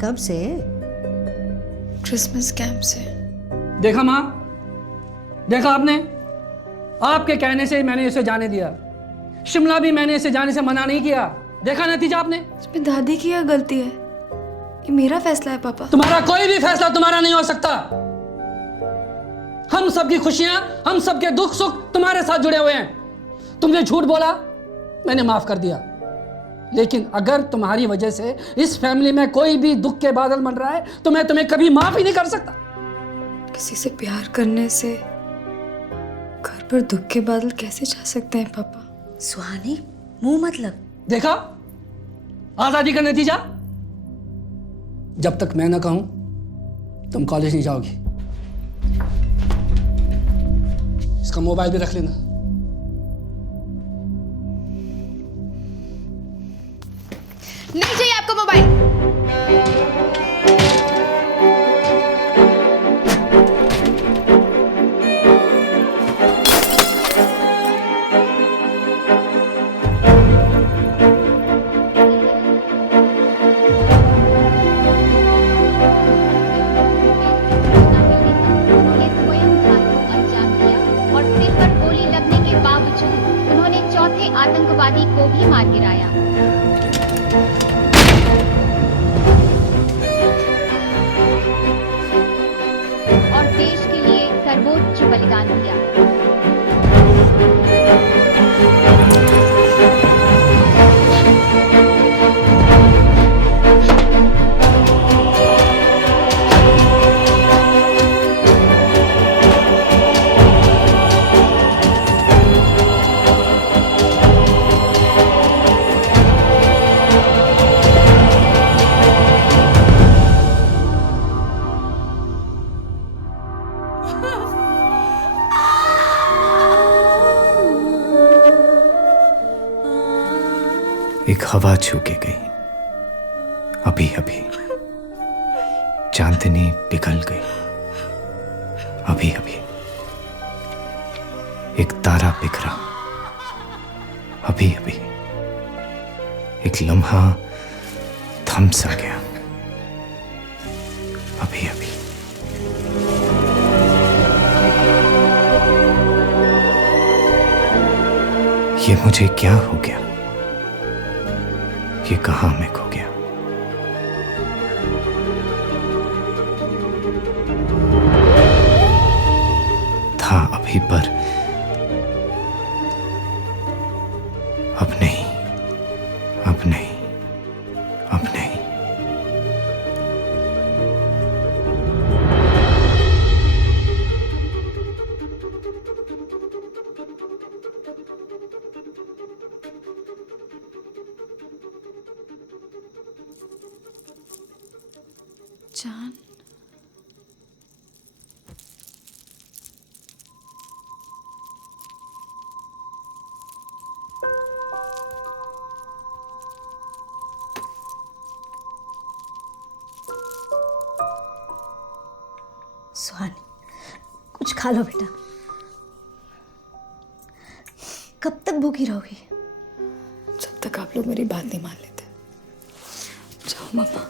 कब से? क्रिसमस कैंप से। देखा माँ, देखा आपने, आपके कहने से ही मैंने इसे जाने दिया। शिमला भी मैंने इसे जाने से मना नहीं किया। देखा नतीजा आपने। इसमें दादी की क्या गलती है? ये मेरा फैसला है पापा। तुम्हारा कोई भी फैसला तुम्हारा नहीं हो सकता। हम सबकी खुशियां, हम सबके दुख सुख तुम्हारे साथ जुड़े हुए हैं। तुमने झूठ बोला, मैंने माफ कर दिया, लेकिन अगर तुम्हारी वजह से इस फैमिली में कोई भी दुख के बादल बन रहा है तो मैं तुम्हें कभी माफ ही नहीं कर सकता। किसी से प्यार करने से घर पर दुख के बादल कैसे जा सकते हैं पापा? सुहानी, मुंह मत लग। देखा आजादी का नतीजा। जब तक मैं ना कहूं तुम कॉलेज नहीं जाओगी। इसका मोबाइल भी रख लेना। नहीं चाहिए आपको मोबाइल। आतंकवादी को भी मार गिराया। और देश के लिए सर्वोच्च बलिदान दिया। एक हवा छू के गई, अभी अभी चांदनी पिघल गई, अभी अभी एक तारा बिखरा, अभी अभी एक लम्हा थम सा गया, अभी अभी। ये मुझे क्या हो गया? ये कहां मैं खो गया? था अभी पर अब नहीं, अब नहीं, अब नहीं। जान, सुहानी, कुछ खा लो बेटा। कब तक भूखी रहोगी? जब तक आप लोग मेरी बात नहीं मान लेते। जाओ मम्मा।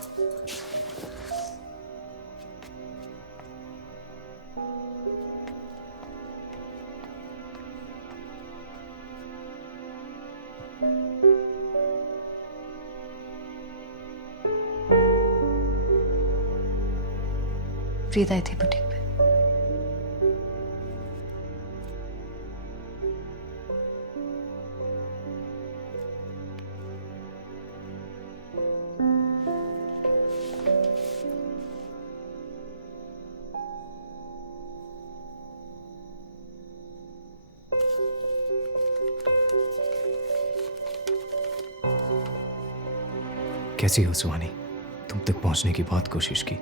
प्रीत आई थी बुटीक पे। कैसी हो सुहानी? तुम तक पहुंचने की बहुत कोशिश की,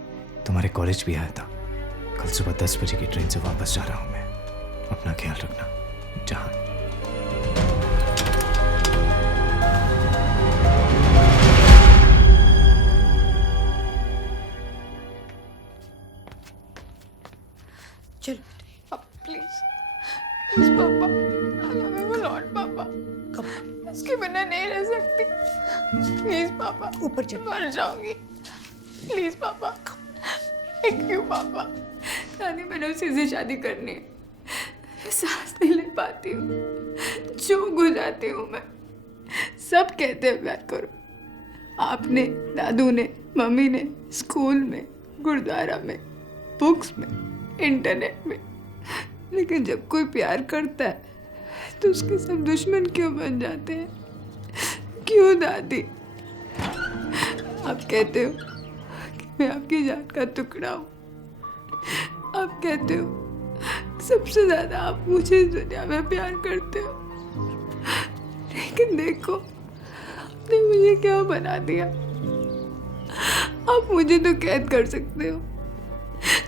तुम्हारे कॉलेज भी आया था। कल सुबह 10 बजे की ट्रेन से वापस जा रहा हूं मैं। अपना ख्याल रखना, जहां। चलो पापा, प्लीज प्लीज पापा, आई लव यू लॉट पापा। इसके बिना नहीं रह सकती। प्लीज पापा, ऊपर चल, मर जाऊंगी। प्लीज पापा, थैंक यू पापा। दादी, मैंने उसी से शादी करनी है। मैं सांस नहीं ले पाती हूँ, चूक हो जाती हूँ मैं। सब कहते हैं प्यार करो। आपने, दादू ने, मम्मी ने, स्कूल में, गुरुद्वारा में, बुक्स में, इंटरनेट में, लेकिन जब कोई प्यार करता है तो उसके सब दुश्मन क्यों बन जाते हैं? क्यों दादी? आप कहते हो कि मैं आपकी जान का टुकड़ा हूँ। आप कहते हो सबसे ज्यादा आप मुझे इस दुनिया में प्यार करते हो, लेकिन देखो आपने मुझे क्या बना दिया। आप मुझे तो कैद कर सकते हो,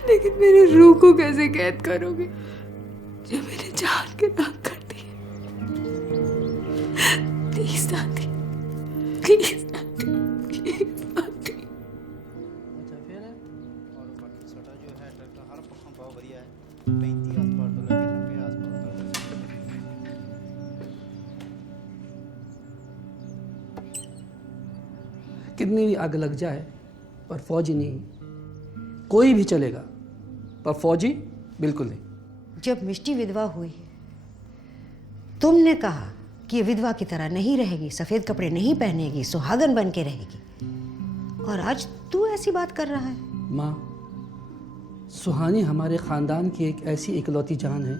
लेकिन मेरी रूह को कैसे कैद करोगे जो मेरे जान के नाम कर दिए? प्लीज दादी, प्लीज दादी, प्लीज दादी। कितनी भी आग लग जाए पर फौजी नहीं। कोई भी चलेगा पर फौजी बिल्कुल नहीं। जब मिष्टी विधवा हुई तुमने कहा कि ये विधवा की तरह नहीं रहेगी, सफेद कपड़े नहीं पहनेगी, सुहागन बन के रहेगी, और आज तू ऐसी बात कर रहा है। माँ, सुहानी हमारे ख़ानदान की एक ऐसी इकलौती जान है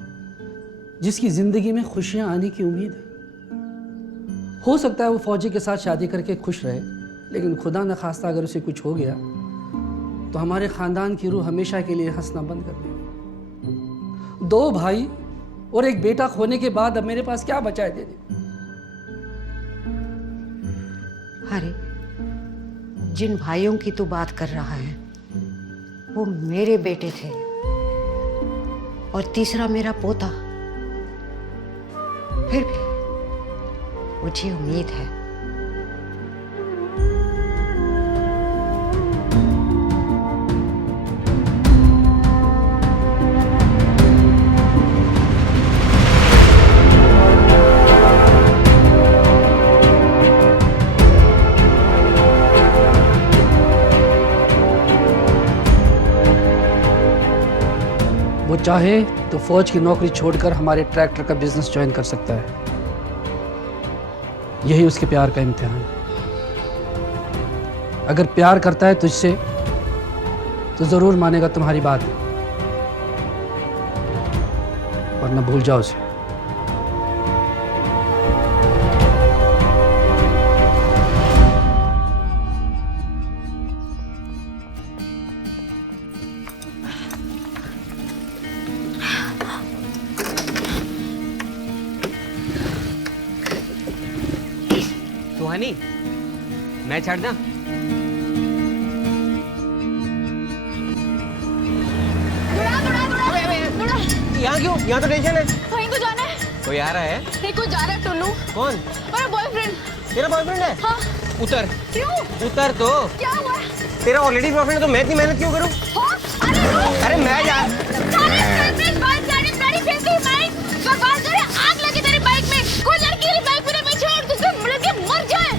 जिसकी ज़िंदगी में खुशियाँ आने की उम्मीद है। हो सकता है वो फौजी के साथ शादी करके खुश रहे, लेकिन खुदा न खास्ता अगर उसे कुछ हो गया तो हमारे ख़ानदान की रूह हमेशा के लिए हंसना बंद कर देगी। 2 भाई और एक बेटा खोने के बाद अब मेरे पास क्या बचा है देने? अरे जिन भाइयों की तू बात कर रहा है वो मेरे बेटे थे, और तीसरा मेरा पोता। फिर भी मुझे उम्मीद है वो चाहे तो फौज की नौकरी छोड़कर हमारे ट्रैक्टर का बिजनेस ज्वाइन कर सकता है। यही उसके प्यार का इम्तिहान। अगर प्यार करता है तुझसे तो जरूर मानेगा तुम्हारी बात, वरना भूल जाओ उसे। सुहानी, मैं छाड़ना। यहाँ क्यों? यहाँ तो टेंशन है। वहीं को जाना है। कोई आ रहा है? नहीं, कोई जा रहा है। टुल्लू। कौन? मेरा बॉयफ्रेंड। तेरा बॉयफ्रेंड है? हाँ। उतर। क्यों? उतर तो। क्या हुआ? तेरा ऑलरेडी बॉयफ्रेंड है तो मैं इतनी मेहनत क्यों करूँ? हाँ? अरे मैं यार। आग लगी तेरी बाइक में। कोई लड़की तेरी बाइक मेरे पीछे और तुझसे लड़के मर जाए।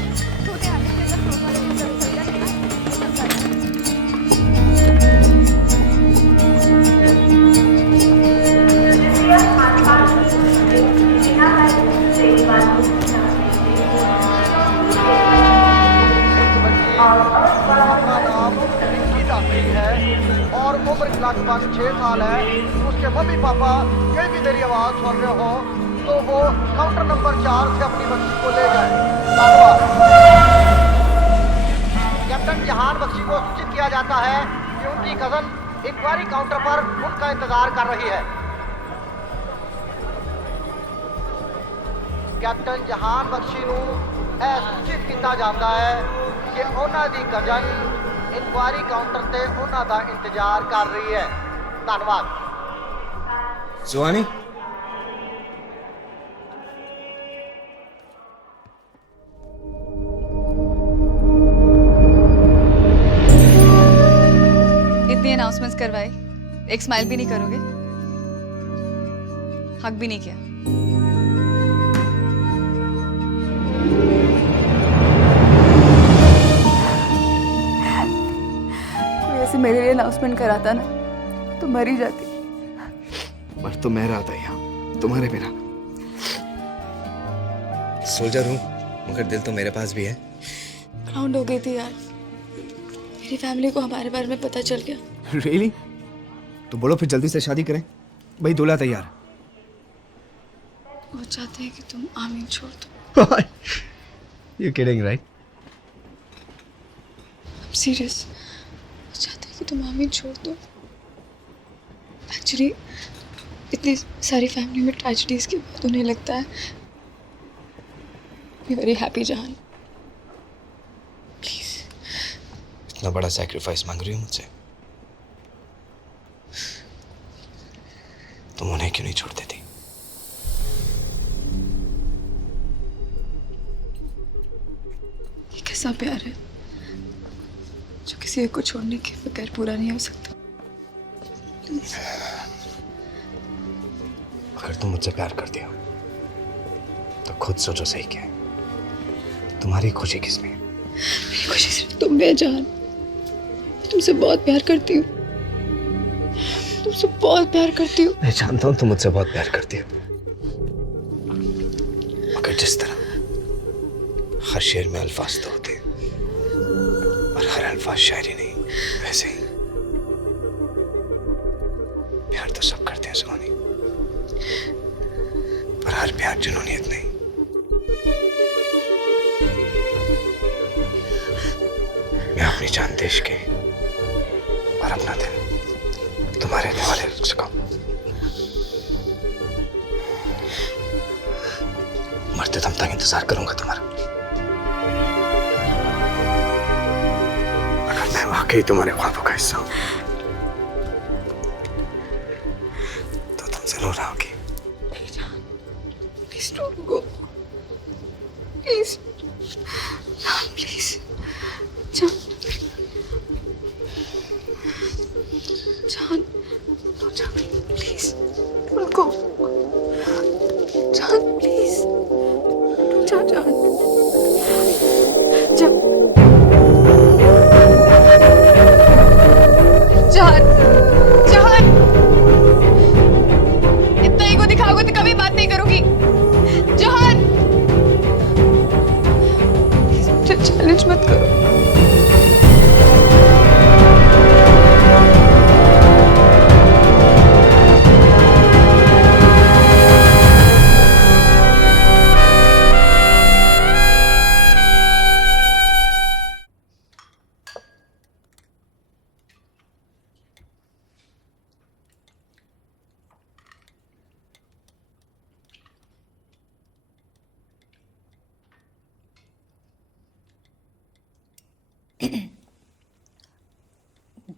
और उम्र लगभग 6 साल है। उसके मम्मी पापा ये भी मेरी आवाज सुन रहे हो तो वो काउंटर नंबर 4 से अपनी बच्ची को ले जाए। कैप्टन जहान बख्शी को सूचित किया जाता है कि उनकी कजन इंक्वायरी काउंटर पर उनका इंतजार कर रही है। कैप्टन जहान बख्शी ਨੂੰ ਇਹ सूचित किया जाता है कि ਉਹਨਾਂ ਦੀ कजन इंक्वायरी काउंटर ਤੇ ਉਹਨਾਂ ਦਾ इंतजार कर रही है। धन्यवाद। सुहानी, इतनी अनाउंसमेंट्स करवाई, एक स्माइल भी नहीं करोगे? हक भी नहीं किया। कोई ऐसे मेरे लिए अनाउंसमेंट कराता ना तो मर ही जाती। मर तो मैं रहा था यहाँ तुम्हारे बिना। सोल्जर हूँ मगर दिल तो मेरे पास भी है। ग्राउंड हो गई थी यार। मेरी फैमिली को हमारे बारे में पता चल गया। रियली? तो बोलो फिर जल्दी से शादी करें। भाई दूल्हा तैयार। वो चाहते हैं कि तुम आमीन छोड़ दो। You kidding right? सीरियस, वो चाहते हैं कि तुम आमीन छोड़ दो। एक्चुअली इतनी सारी फैमिली में ट्रेजेडीज के बाद उन्हें लगता है वेरी हैप्पी जहान। प्लीज। इतना बड़ा सैक्रिफाइस मांग रही हो मुझसे? तुम उन्हें क्यों नहीं छोड़ देती? ये कैसा प्यार है जो किसी एक को छोड़ने के बगैर पूरा नहीं हो सकता? अगर तुम मुझसे प्यार करती हो तो खुद सोचो सही क्या है। तुम्हारी खुशी किसमें है? मेरी खुशी सिर्फ तुम में है जहान। मैं तुमसे बहुत प्यार करती हूँ। तुमसे बहुत प्यार करती हूँ। मैं जानता हूँ तुम मुझसे बहुत प्यार करती हो, मगर जिस तरह हर शेर में अल्फाज तो होते हैं और हर अल्फाज शायरी नहीं, वैसे ही प्यार तो सब करते हैं सुहानी, पर हर प्यार जुनूनियत नहीं। मैं अपनी जान देश के और अपना दिल तुम्हारे हवाले रख सका। मरते दम तक इंतजार करूंगा तुम्हारा। अगर मैं वाकई तुम्हारे ख्वाबों का हिस्सा हूं तो तुम जरूर आओगी। Please don't go. Please. John, please. John. John. No, John. Please. Don't go. John, please. John, John. John. John. John. इतना ईगो दिखाओगे तो कभी बात नहीं करूंगी। जहान, मुझे चैलेंज मत करो।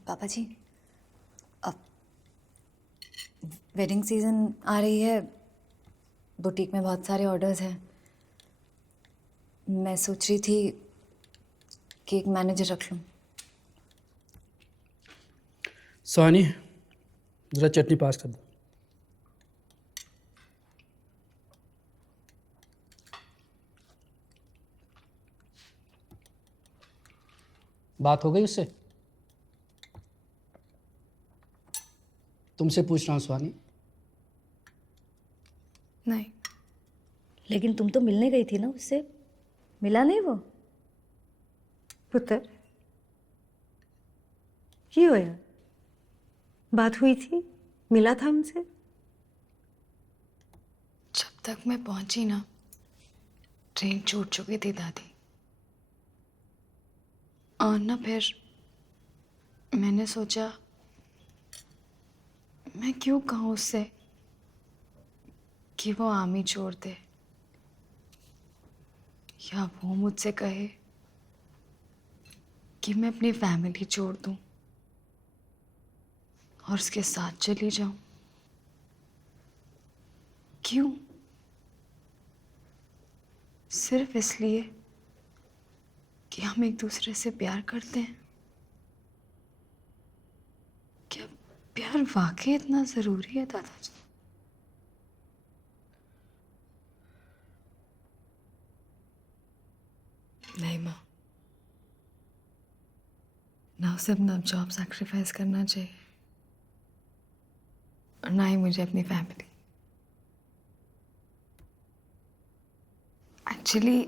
पापा जी, अब वेडिंग सीजन आ रही है, बुटीक में बहुत सारे ऑर्डर्स हैं। मैं सोच रही थी कि एक मैनेजर रख लूं। सुहानी, जरा चटनी पास कर दो। बात हो गई उससे? तुमसे पूछ रहा हूँ सुहानी। नहीं। लेकिन तुम तो मिलने गई थी ना उससे, मिला नहीं वो? पुत्र, ये होया बात हुई थी, मिला था उनसे? जब तक मैं पहुंची ना, ट्रेन छूट चुकी थी दादी। और ना फिर मैंने सोचा मैं क्यों कहूँ उससे कि वो आमी छोड़ दे, या वो मुझसे कहे कि मैं अपनी फैमिली छोड़ दूं और उसके साथ चली जाऊं। क्यों? सिर्फ इसलिए कि हम एक दूसरे से प्यार करते हैं। क्या प्यार वाकई इतना जरूरी है दादाजी? नहीं माँ, ना उसे अपना जॉब सैक्रिफाइस करना चाहिए और ना ही मुझे अपनी फैमिली। एक्चुअली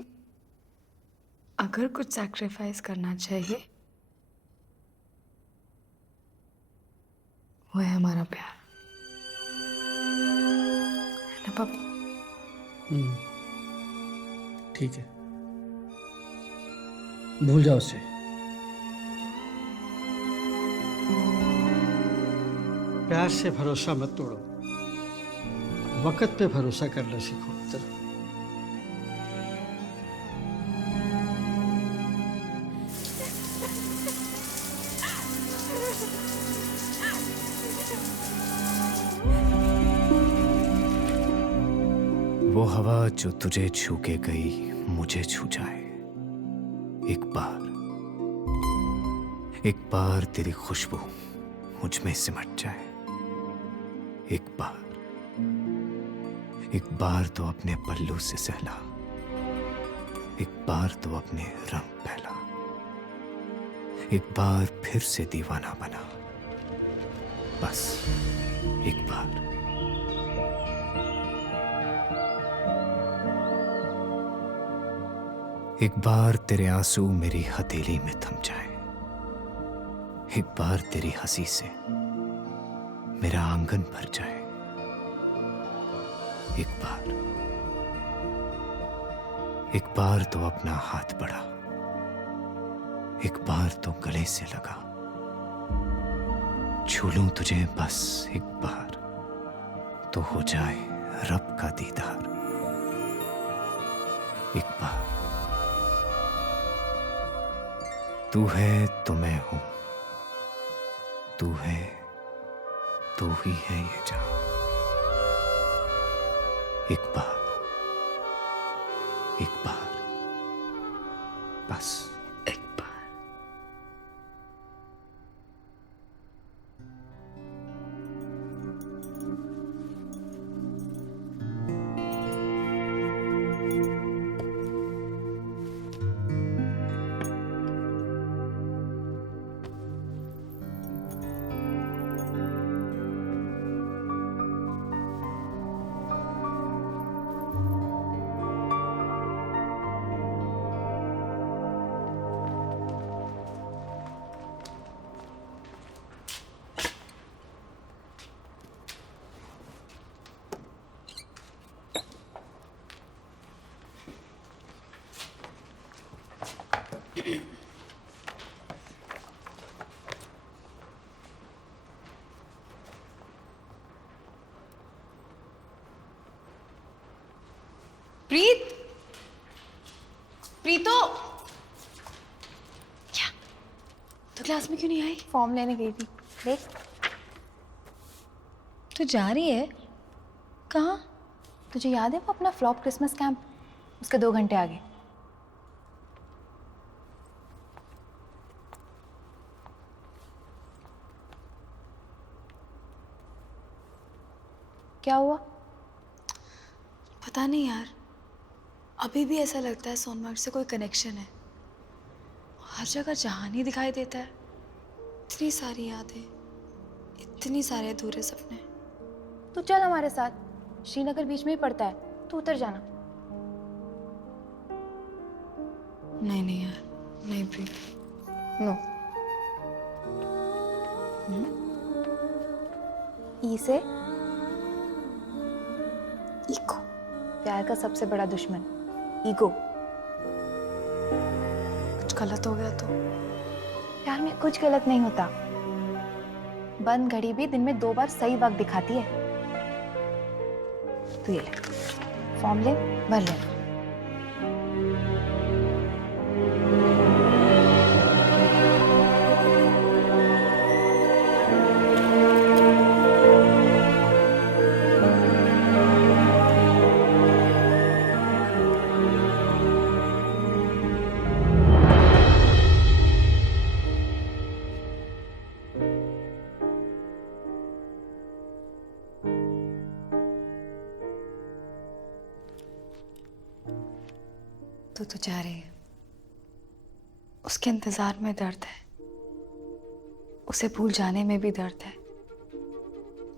अगर कुछ सैक्रिफाइस करना चाहिए वो है हमारा प्यार, है ना पापा? ठीक है, भूल जाओ उसे। प्यार से भरोसा मत तोड़ो, वक्त पे भरोसा करना सीखो। चलो। वो हवा जो तुझे छू के गई मुझे छू जाए, एक बार तेरी खुशबू मुझ में सिमट जाए, एक बार तो अपने पल्लू से सहला, एक बार तो अपने रंग पहला, एक बार फिर से दीवाना बना, बस एक बार। एक बार तेरे आंसू मेरी हथेली में थम जाए, एक बार तेरी हंसी से मेरा आंगन भर जाए, एक बार तो अपना हाथ बढ़ा, एक बार तो गले से लगा, छू लूं तुझे बस एक बार तो हो जाए रब का दीदार, एक बार। तू है तो मैं हूं, तू है तू ही है ये जहां, एक बार बस एक बार। प्रीतो क्या तो क्लास में क्यों नहीं आई? फॉर्म लेने गई थी। देख तू जा रही है कहाँ? तुझे याद है वो अपना फ्लॉप क्रिसमस कैंप, उसके 2 घंटे आगे। क्या हुआ? पता नहीं यार, अभी भी ऐसा लगता है सोनमर्ग से कोई कनेक्शन है। हर जगह जहान ही दिखाई देता है। इतनी सारी यादें, इतने सारे अधूरे सपने। तू चल हमारे साथ, श्रीनगर बीच में ही पड़ता है, तू उतर जाना। नहीं नहीं यार, नहीं प्रीत। नो। ई से ईगो, प्यार का सबसे बड़ा दुश्मन ईगो। कुछ गलत हो गया तो? प्यार में कुछ गलत नहीं होता। बंद घड़ी भी दिन में 2 बार सही वक्त दिखाती है। तू ये ले, फॉर्म ले, भर ले। तो जा रही है, उसके इंतजार में दर्द है, उसे भूल जाने में भी दर्द है,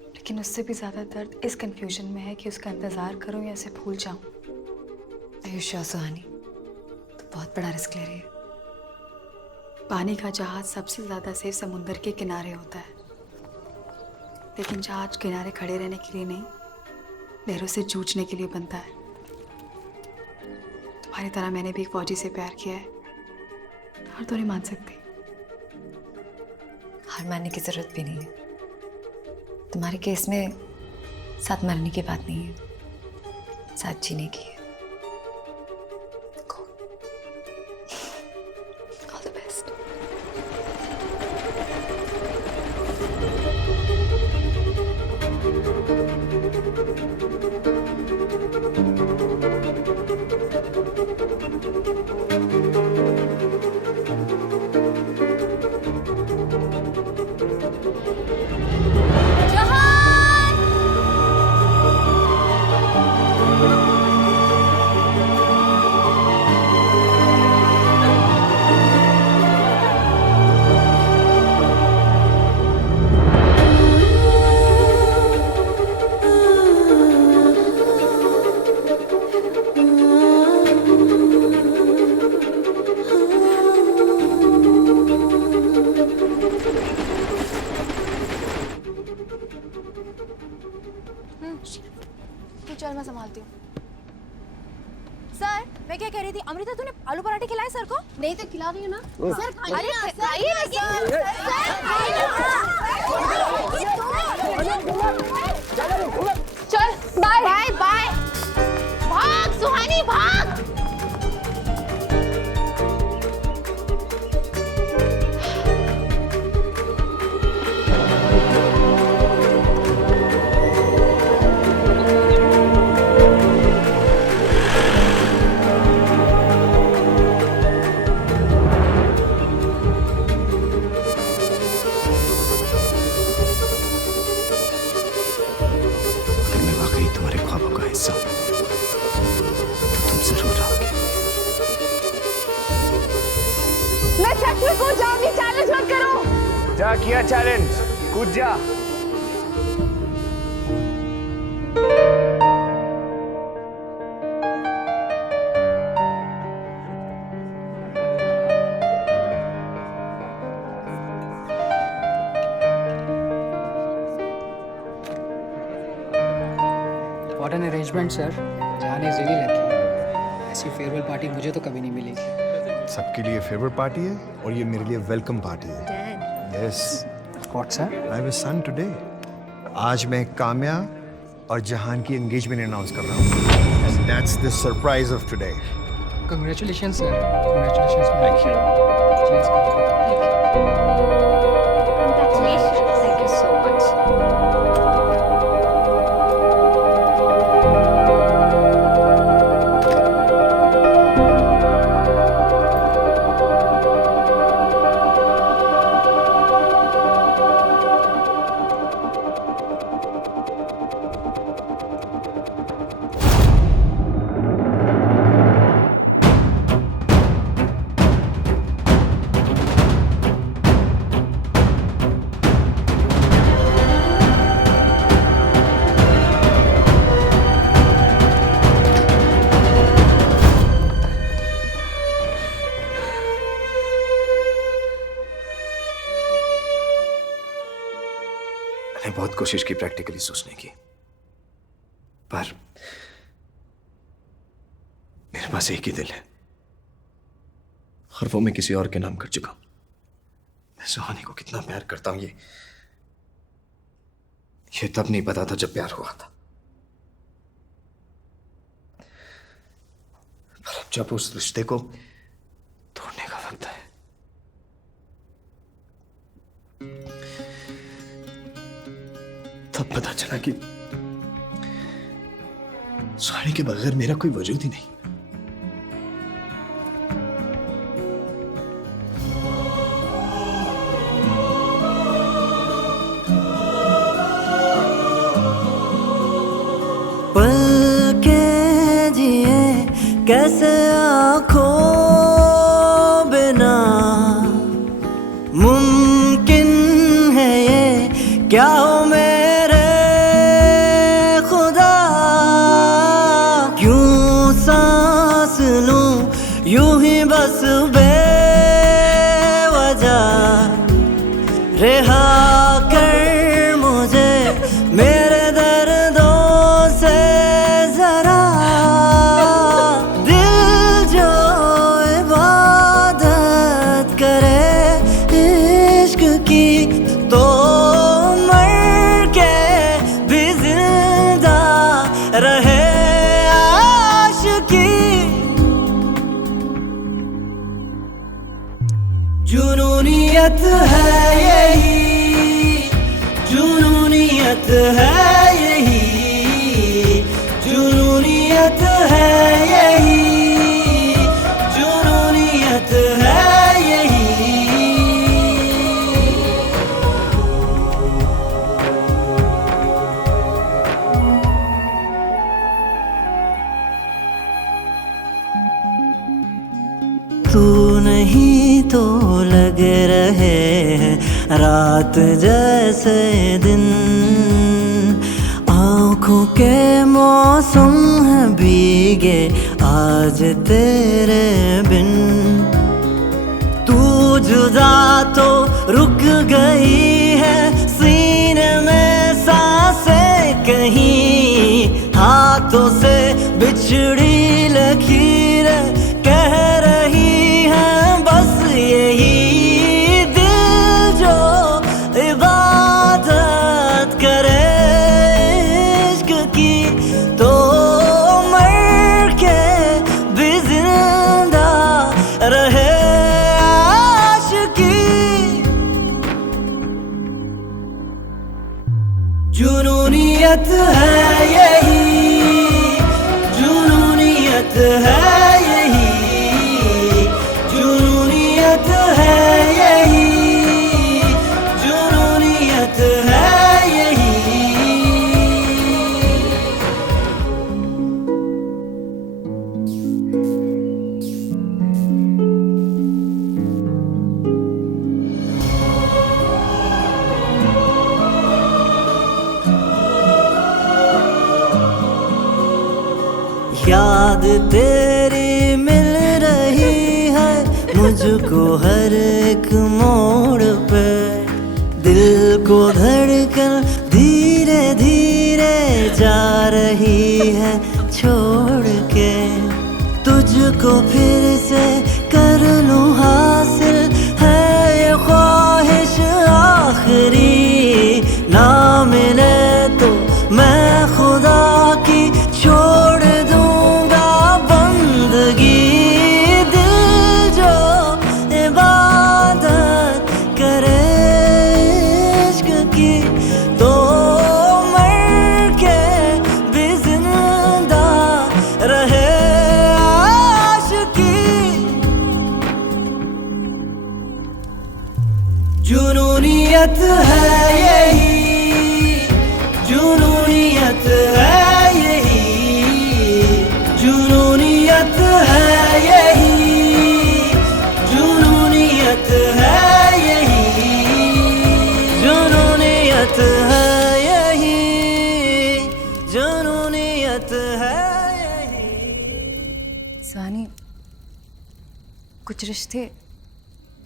लेकिन उससे भी ज्यादा दर्द इस कंफ्यूजन में है कि उसका इंतजार करूं या उसे भूल जाऊं। आयुष्या सुहानी, तो बहुत बड़ा रिस्क ले रही है। पानी का जहाज सबसे ज्यादा सेफ समुंदर के किनारे होता है, लेकिन जहाज किनारे खड़े रहने के लिए नहीं, लहरों से जूझने के लिए बनता है। तुम्हारी तरह मैंने भी एक फौजी से प्यार किया है, हार तो नहीं मान सकती। हार मानने की जरूरत भी नहीं है। तुम्हारे केस में साथ मरने की बात नहीं है, साथ जीने की है। All the best. चल मैं संभालती हूँ। सर मैं क्या कह रही थी, अमृता तूने आलू पराठे खिलाए सर को? नहीं तो खिला रही हूँ ना। सर खाइए ना, चल बाय बाय बाय। भाग सुहानी भाग। मैं छत में कूद जाऊंगी, चैलेंज मत करो। जा किया चैलेंज, कूद जा। व्हाट एन अरेंजमेंट सर, जान इज रियली लकी। ऐसी फेयरवेल पार्टी मुझे तो कभी नहीं मिलेगी। सबके लिए फेवरेट पार्टी है और ये मेरे लिए वेलकम पार्टी है। Yes what sir? I was son today. आज मैं काम्या और जहान की एंगेजमेंट अनाउंस कर रहा हूँ and that's the surprise of today. Congratulations sir, congratulations. Thank you. Thank you so much. मैंने बहुत कोशिश की प्रैक्टिकली सोचने की, पर मेरे पास एक ही दिल है और वो मैं किसी और के नाम कर चुका हूं। मैं सुहानी को कितना प्यार करता हूं ये तब नहीं पता था जब प्यार हुआ था, पर अब जब उस रिश्ते को तोड़ने का वक्त है, तब पता चला कि सुहानी के बगैर मेरा कोई वजूद ही नहीं। पल के जिए कैसे आँखों बिना, मुमकिन है ये क्या हो मेरे खुदा, क्यों सांस लूं यूं ही बस बेवजह, रिहा कर मुझे मेरे दर्दों से जरा, दिल जुनूनियत है यही, जुनूनियत है यही, जुनूनियत है यही, जुनूनियत है यही। तू नहीं तो लग रहे हैं रात जैसे दिन, आँखों के मौसम है भीगे आज तेरे बिन। तू जुदा तो रुक गई है सीने में सांसें कहीं, हाथों से बिछड़ी लकीरें कह रही हैं बस यही। दिल जो इबादत करे इश्क की तो मर के भी जिंदा रहे आशिकी। जुनूनियत है यही, जुनूनियत है यही, जुनूनियत है यही, जुनूनियत है यही। याद तेरी मिल रही है मुझको हर एक मोड़ पे, दिल को धड़कन धीरे धीरे जा रही है छोड़ के। तुझको फिर से कर लूं हासिल है ये ख्वाहिश आखिरी, ना मिले तो मैं खुदा की छोड़ दूंगा बंदगी। दिल जो इबादत करे इश्क की तो मर के भी जिंदा रहे आशिकी। जुनूनियत है यही, जुनूनियत है यही, जुनूनियत है यही, जुनूनियत है यही, जुनूनियत है यही, जुनूनियत है यही। सुहानी, कुछ रिश्ते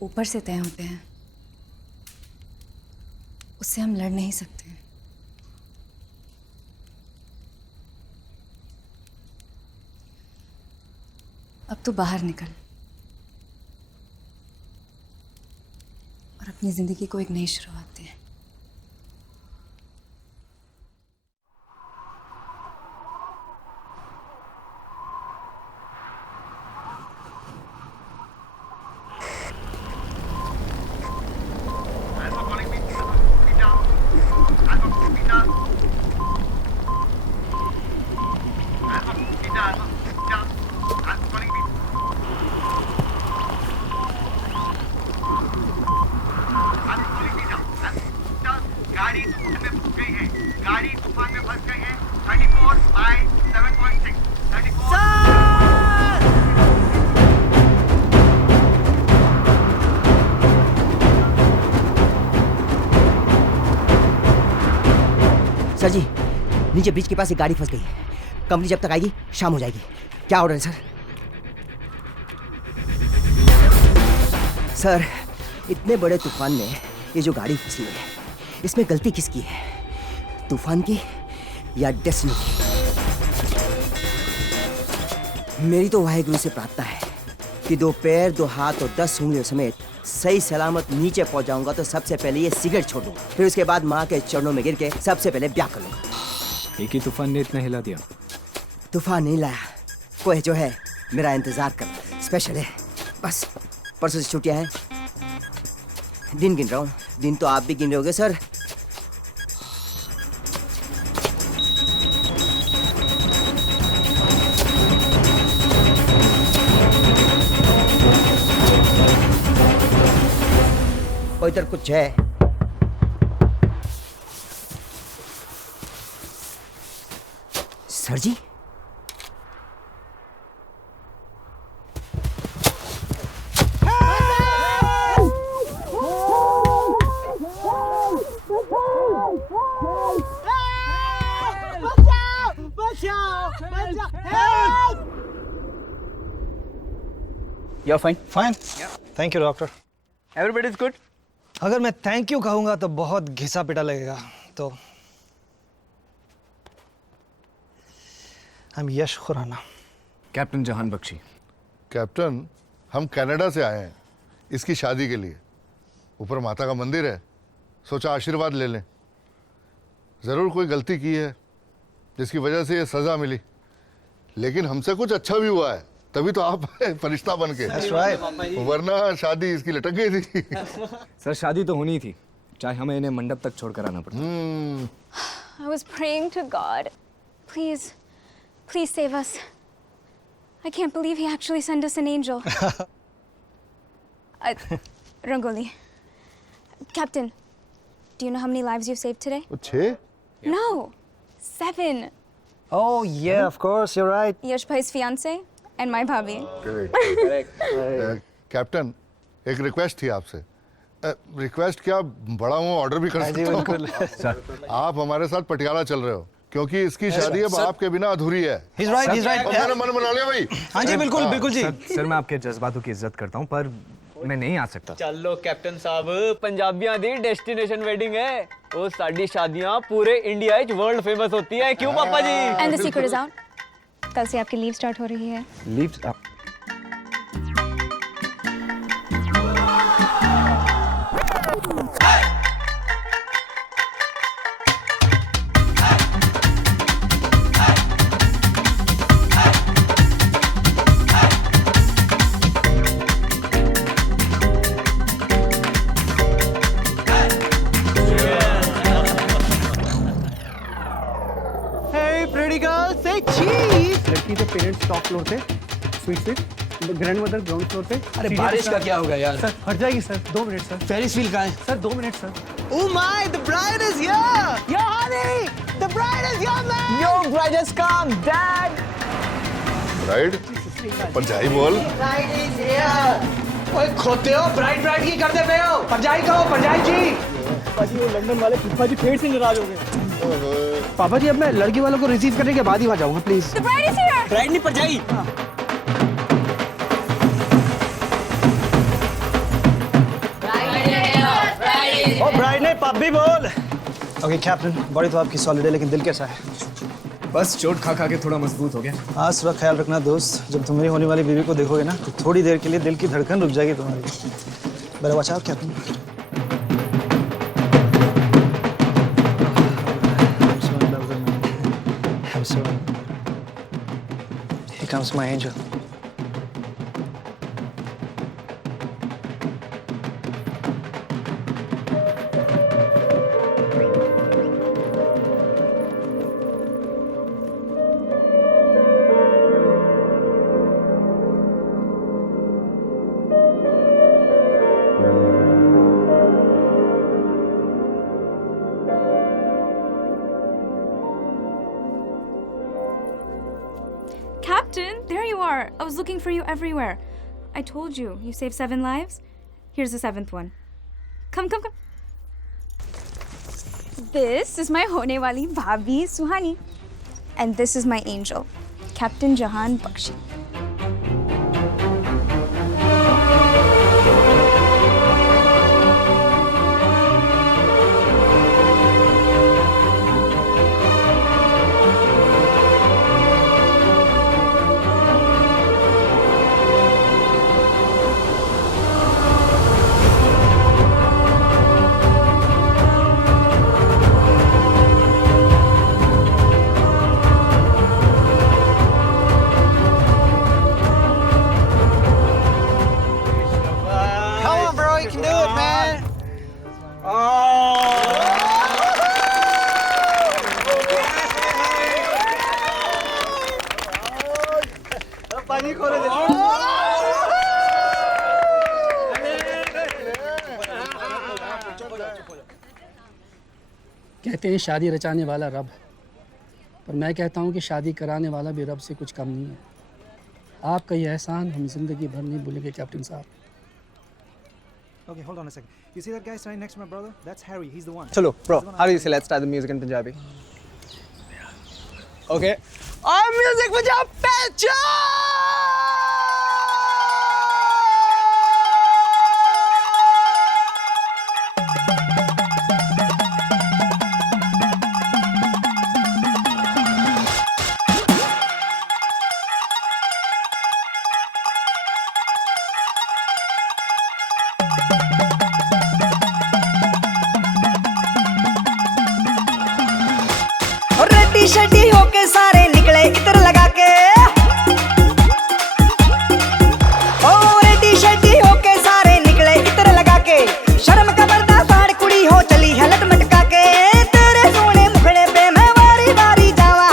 ऊपर से तय होते हैं, उससे हम लड़ नहीं सकते। अब तो बाहर निकल और अपनी जिंदगी को एक नई शुरुआत दे। सर जी, नीचे ब्रिज के पास एक गाड़ी फंस गई है। कंपनी जब तक आएगी शाम हो जाएगी। क्या ऑर्डर है सर? सर, इतने बड़े तूफान में ये जो गाड़ी फंसी है, इसमें गलती किसकी है? तूफान की या डेस्टिनी की? मेरी तो वाहेगुरु से प्रार्थना है कि 2 पैर 2 हाथ और 10 उंगलियों समेत सही सलामत नीचे पहुंच जाऊंगा तो सबसे पहले ये सिगरेट छोड़ दूंगा, फिर उसके बाद माँ के चरणों में गिर के सबसे पहले ब्याह कर लूंगा। एक ही तूफान ने इतना हिला दिया? तूफान नहीं लाया, कोई जो है मेरा इंतजार कर स्पेशल है। बस परसों से छुट्टियां हैं, दिन गिन रहा हूँ। दिन तो आप भी गिन रहे होगे सर। और इधर कुछ है? Sir ji, You're fine. Fine. Thank you, doctor. Everybody's good. अगर मैं थैंक यू कहूंगा तो बहुत घिसा पिटा लगेगा, तो I'm यश खुराना। कैप्टन जहान बख्शी। कैप्टन, हम कनाडा से आए हैं इसकी शादी के लिए। ऊपर माता का मंदिर है, सोचा आशीर्वाद ले लें। ज़रूर कोई गलती की है जिसकी वजह से ये सज़ा मिली, लेकिन हमसे कुछ अच्छा भी हुआ है, तभी तो आप फरिश्ता बन के। That's right. वरना शादी इसकी लटक गई थी। सर शादी तो होनी थी, चाहे हमें इन्हें मंडप तक छोड़कर आना पड़ता। I was praying to God. Please, please save us. I can't believe he actually sent us an angel. Rangoli. Captain, do you know how many lives you've saved today? 6? No, 7. Oh yeah, of course, you're right. Yash bhai's fiance and my bhabhi. Captain, एक request थी आपसे। Request क्या, बड़ा हूँ, order भी कर सकता हूँ। सर, आप हमारे साथ पटियाला चल रहे हो, क्योंकि इसकी शादी अब आपके बिना अधूरी है। He's right, he's right. मैंने मन बना लिया भाई। हाँ जी, बिल्कुल, बिल्कुल जी। सर मैं आपके जज्बातों की इज्जत करता हूँ, पर मैं नहीं आ सकता। चलो कैप्टन साहब, पंजाबियां दी डेस्टिनेशन वेडिंग है। वो साडी शादियां पूरे इंडिया में वर्ल्ड फेमस होती है, क्यों पापा जी? And the secret is out. कल से आपकी लीव स्टार्ट हो रही है। लीव? लड़की के पेरेंट्स टॉप फ्लोर पे, sweet grand mother ground floor पे। अरे बारिश का क्या होगा यार? सर हट जाएगी sir, 2 minute sir. Ferris wheel कहाँ है? Sir 2 minute sir. Oh my, the bride is here! Yo, honey, the bride is here, man! Yo, bride has come, dad! Bride? Punjabi बोल। Bride is here! ओए खोते हो, bride की करते पे हो। परजाई कहो, परजाई जी। पापा जी, लंदन वाले पुष्पा जी फिर से नाराज हो गए। पापा जी, अब मैं लड़की वालों को रिसीव करने के बाद ही वहाँ जाऊँगा, please. The bride is here! Bride नहीं, परजाई। ओ ब्राइड नहीं, पप्पी बोल। ओके कैप्टन, बॉडी तो आपकी सॉलिड है, लेकिन दिल कैसा है? बस चोट खा खा के थोड़ा मजबूत हो गया। आज थोड़ा ख्याल रखना दोस्त, जब तुम्हारी होने वाली बीवी को देखोगे ना, तो थोड़ी देर के लिए दिल की धड़कन रुक जाएगी तुम्हारी। बड़ा watch out captain. Here comes my angel. Captain, there you are. I was looking for you everywhere. I told you, you saved 7 lives. Here's the 7th one. Come. This is my hone wali bhabhi Suhani. And this is my angel, Captain Jahan Bakshi. पानी खोलो कहते हैं शादी रचाने वाला रब, पर मैं कहता हूँ कि शादी कराने वाला भी रब से कुछ कम नहीं है। आपका ये एहसान हम जिंदगी भर नहीं भूलेंगे कैप्टन साहब। Okay, hold on a second. You see that guy standing next to my brother? That's Harry. He's the one. Chalo, bro. How do you say let's start the music in Punjabi? Okay. Our music Punjab ready shady होके सारे निकले इतर लगा के, ओ ready shady होके सारे निकले इतर लगा के, शर्म का पर्दा फाड़ कुड़ी हो चली है लट मटका के, तेरे सोने मुखड़े पे मैं वारी वारी जावा,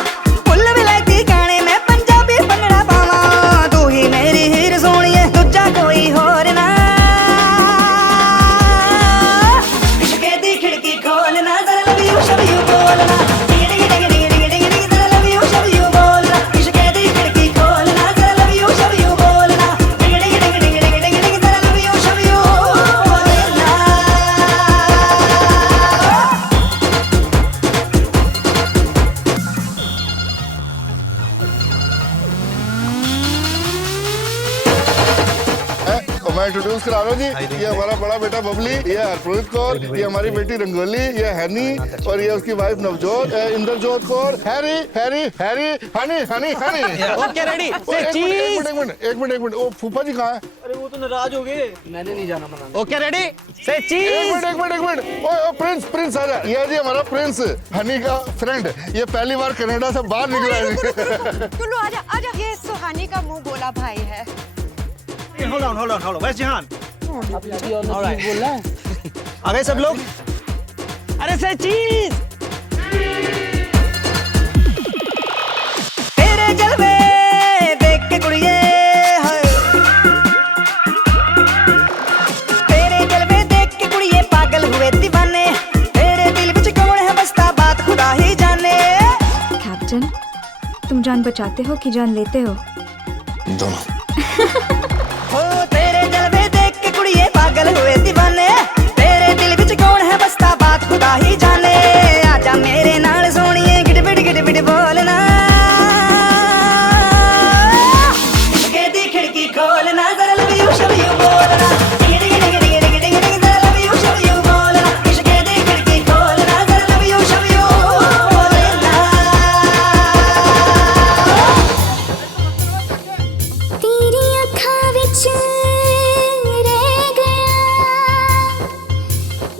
फुल विलायती गाने में पंजाबी भंगड़ा पावा, तू ही मेरी हीर सोनिए दूजा कोई होर ना, इश्क़ दी खिड़की खोलना जरा लव यू शब यू बोलना, मैं इंट्रोड्यूस करा रहा हूँ जी, ये हमारा बड़ा बेटा बबली, ये हरप्रीत कौर, ये हमारी बेटी रंगोली, ये हैनी और ये उसकी wife Navjot, Indrajot Kaur, Harry Harry Harry Honey Honey Honey. Okay ready एक मिनट ओ फूफा जी कहाँ है? अरे वो तो नाराज हो गए, मैंने नहीं जाना मना। ओके रेडी से चीज। एक मिनट ओ प्रिंस आ जा, ये जी हमारा प्रिंस हनी का फ्रेंड, ये पहली बार कनाडा से बाहर निकला है। टुल्लू आजा आजा, ये सुहानी का मुंह बोला भाई है। Hold on. Where's Jihan? All right. आ गए सब लोग? अरे से चीज। तेरे जलवे देख के कुड़िए हाय, तेरे जलवे देख के कुड़िए पागल हुए दीवाने, तेरे दिल विच कौन है बसता बात खुदा ही जाने। कैप्टन, तुम जान बचाते हो कि जान लेते हो? दोनों। हो तेरे जलवे देख के कुड़िए पागल हुए दीवाने, तेरे दिल विच कौन है बसता बात खुदा ही जाने, आजा मेरे नाल सोनिए गिड़बिड़ बोलना, इश्क़ दी खिड़की खोलना जरा लव यू शब यू बोलना, जरा लव यू शब यू बोलना, इश्क़ दी खिड़की खोलना जरा लव यू शब यू बोलना। तेरी अखां विच रह गया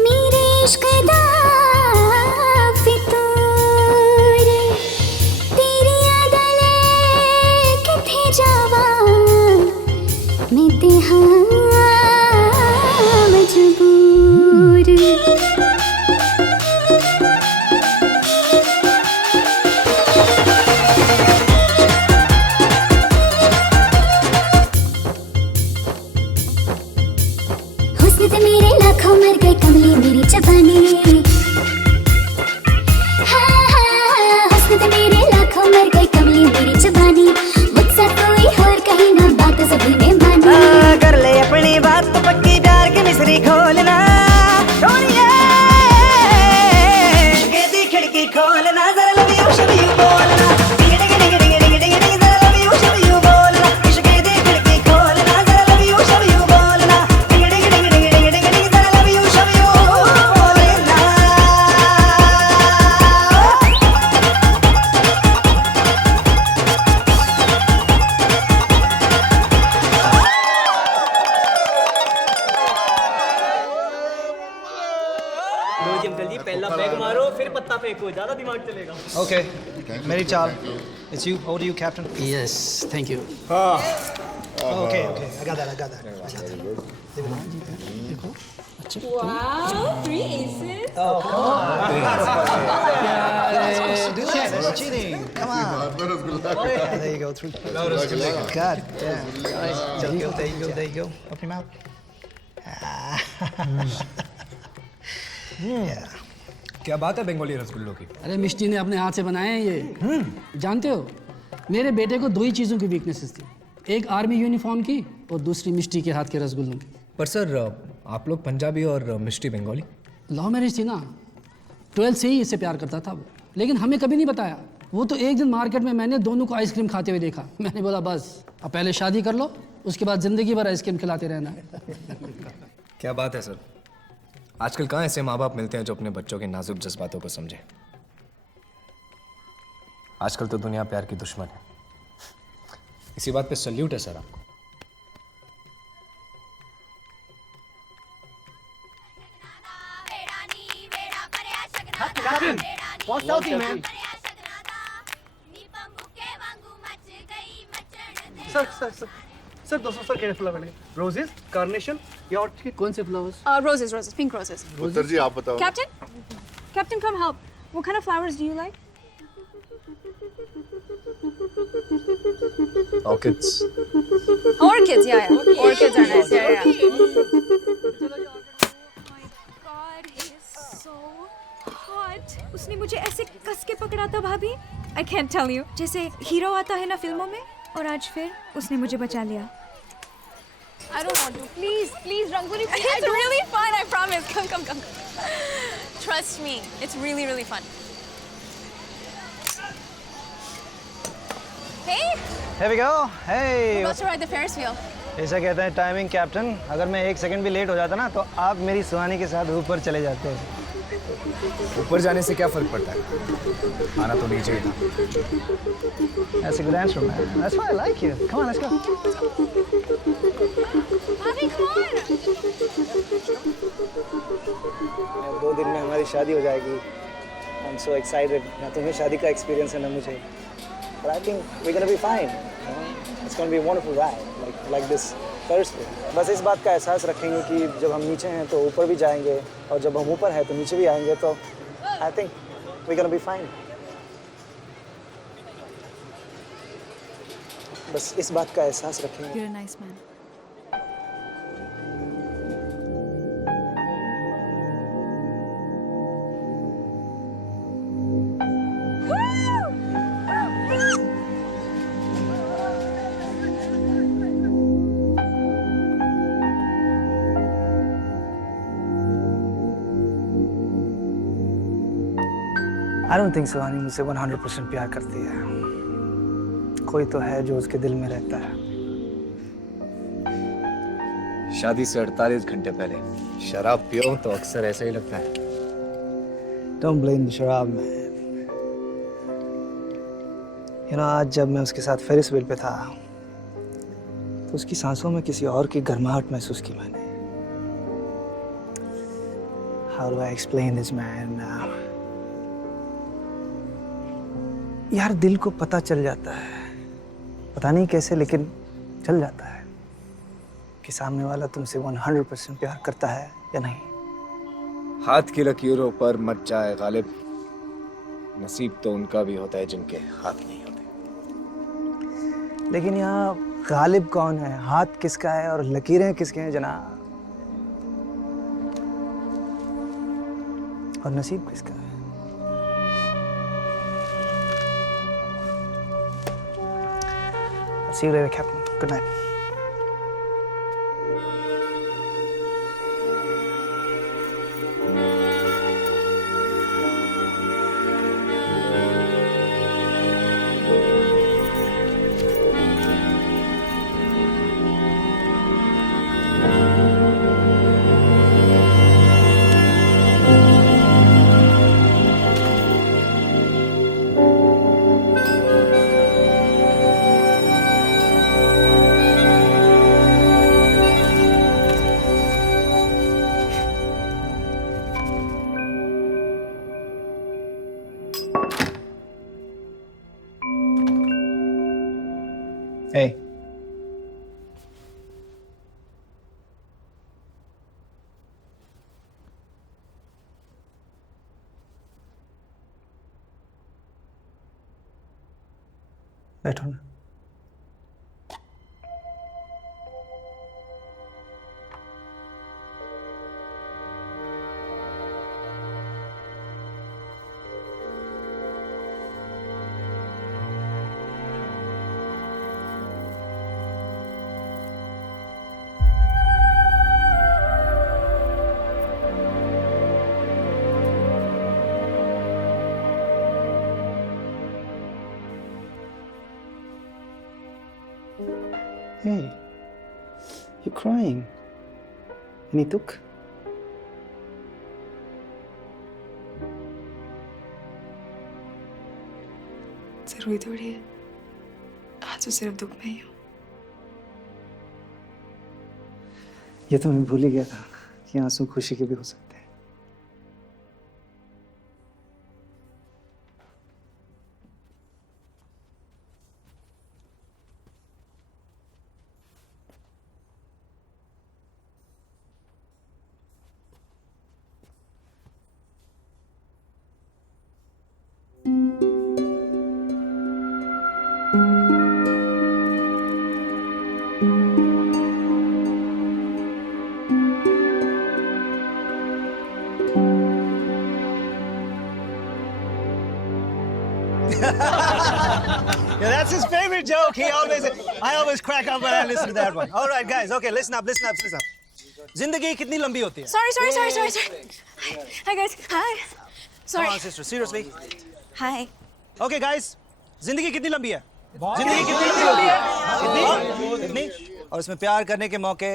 मेरे इश्क दा फितूर, तेरी याद ले किथे जावा मैं ते हां मजबूर। हुस्न ते मेरे लाखों मर गए कमली मेरी जवानी, हाँ, हुस्न ते मेरे लाखों मर गए कमली मेरी जवानी, मुझसे कोई और कहीं ना बात सभी ने मानी। कर ले अपनी बात तो पक्की, प्यार की मिसरी खोलना सोनिए, इश्क़ दी खिड़की खोलना जरा लव यू शब यू बोलना, जरा लव यू शब यू बोलना, इश्क़ दी खिड़की खोलना जरा लव यू शब यू बोलना, जरा लव यू शब यू बोलना। लो जी अंकल जी, पहला पैग मारो फिर पत्ता फेंको, ज्यादा दिमाग चलेगा। Okay. मेरी चाल. It's you. Over to you, Captain. Yes, thank you. हाँ Okay, okay. I got that. Wow, 3 aces. Oh, come on. That's cheating. Come on. There you go. 3. God damn. There you go. Open your mouth. Yeah. क्या बात है बंगाली रसगुल्लों की? अरे मिष्टी ने अपने हाथ से बनाए हैं ये। जानते हो, मेरे बेटे को 2 ही चीज़ों की वीकनेसेस थी, एक आर्मी यूनिफॉर्म की और दूसरी मिष्टी के हाथ के रसगुल्लों की। पर सर आप लोग पंजाबी और मिष्टी बंगाली? लव मैरिज थी ना, 12 से ही इससे प्यार करता था वो, लेकिन हमें कभी नहीं बताया। वो तो एक दिन मार्केट में मैंने दोनों को आइसक्रीम खाते हुए देखा। मैंने बोला बस अब पहले शादी कर लो, उसके बाद ज़िंदगी भर आइसक्रीम खिलाते रहना। क्या बात है सर, आजकल कहाँ ऐसे माँ बाप मिलते हैं जो अपने बच्चों के नाजुक जज्बातों को समझे। आजकल तो दुनिया प्यार की दुश्मन है। इसी बात पे सल्यूट है सर आपको। Captain, what's out here, man? Sir, those are क्या फ्लावर है? Roses, carnation, या और कौन से फ्लावर्स? Roses, pink roses. उत्तर जी आप बताओ। Captain, come help. What kind of flowers do you like? Orchids. Orchids, yeah. Orchids are nice, yeah. उसने मुझे ऐसे कस के पकड़ा था भाभी। I can't tell you. जैसे हीरो आता है ना फिल्मों में, और आज फिर उसने मुझे बचा लिया। I don't want to. Please, Rangoli, please. It's really fun, I promise. Come. Trust me, it's really, really fun. Hey, Here we go. Hey. we're about to ride the Ferris wheel. ऐसा कहते हैं timing captain. अगर मैं 1 second भी late हो जाता ना तो आप मेरी सुहानी के साथ ऊपर चले जाते हैं। ऊपर जाने से क्या फर्क पड़ता है, आना तो नीचे ही था। That's a good answer, man. That's why I like you. Come on, let's go. Bobby, come on. 2 दिन में हमारी शादी हो जाएगी। I'm so excited. ना तुम्हें शादी का एक्सपीरियंस है ना मुझे। But I think we're gonna be fine. You know? It's gonna be a wonderful ride, like this Thursday. बस इस बात का एहसास रखेंगे कि जब हम नीचे हैं तो ऊपर भी जाएंगे, और जब हम ऊपर हैं तो नीचे भी आएंगे, तो I think we're gonna be fine. बस इस बात का एहसास रखेंगे। You're a nice man. I don't think सुहानी मुझसे 100% प्यार करती है। कोई तो है जो उसके दिल में रहता है। शादी से 48 घंटे पहले शराब पियो तो अक्सर ऐसा ही लगता है। Don't blame the शराब, man. You know, आज जब मैं उसके साथ फेरिस व्हील पे था तो उसकी सांसों में किसी और की गर्माहट महसूस की मैंने। How do I explain this, man? यार दिल को पता चल जाता है, पता नहीं कैसे लेकिन चल जाता है कि सामने वाला तुमसे 100% प्यार करता है या नहीं। हाथ की लकीरों पर मत जाए गालिब, नसीब तो उनका भी होता है जिनके हाथ नहीं होते। लेकिन यहाँ गालिब कौन है, हाथ किसका है और लकीरें किसके हैं जनाब, और नसीब किसका है? See you later, Captain. Good night. Hey. बैठो ना। Hey, you're crying. Any दुख? जरूरी थोड़ी है आज तो सिर्फ दुख में ही हूँ। ये तो मैं भूल ही गया था कि आंसू खुशी के भी हो सकते हैं। Yeah, that's his favorite joke. I always crack up when I listen to that one. All right, guys. Okay, listen up. जिंदगी कितनी लंबी होती है? Sorry. Hi guys. Hi. Sorry. Come on, sister. Seriously. Hi. Okay, guys. जिंदगी कितनी लंबी है? जिंदगी कितनी लंबी होती है? कितनी? और इसमें प्यार करने के मौके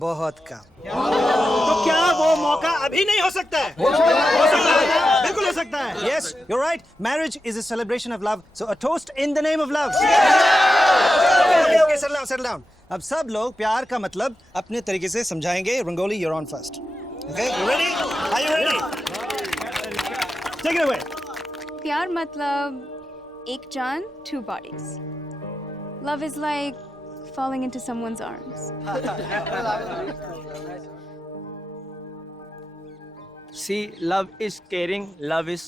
बहुत कम। तो क्या वो मौका अभी नहीं हो सकता है? हो सकता है। बिल्कुल हो सकता है। Yes, you're right. Marriage is a celebration of love. So a toast in the name of love. Okay, settle down. अब सब लोग प्यार का मतलब अपने तरीके से समझाएंगे। Rangoli, you're on first. Okay, you ready? Are you ready? Take it away. प्यार मतलब एक जान, two bodies. Love is like falling into someone's arms. See, love is caring, love is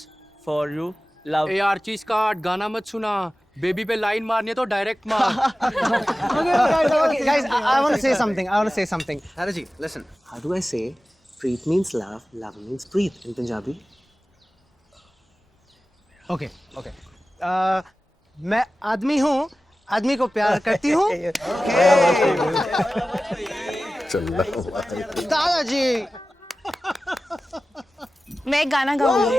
for you, love. ए यार चीज काट, गाना मत सुना। बेबी पे लाइन मारनी है तो डायरेक्ट मार। Okay, guys, I want to say something. Taraji, listen. How do I say preet means love, love means preet in Punjabi? Okay. मैं आदमी हूँ, आदमी को प्यार करती हूँ। दादाजी। मैं एक गाना गाऊंगी।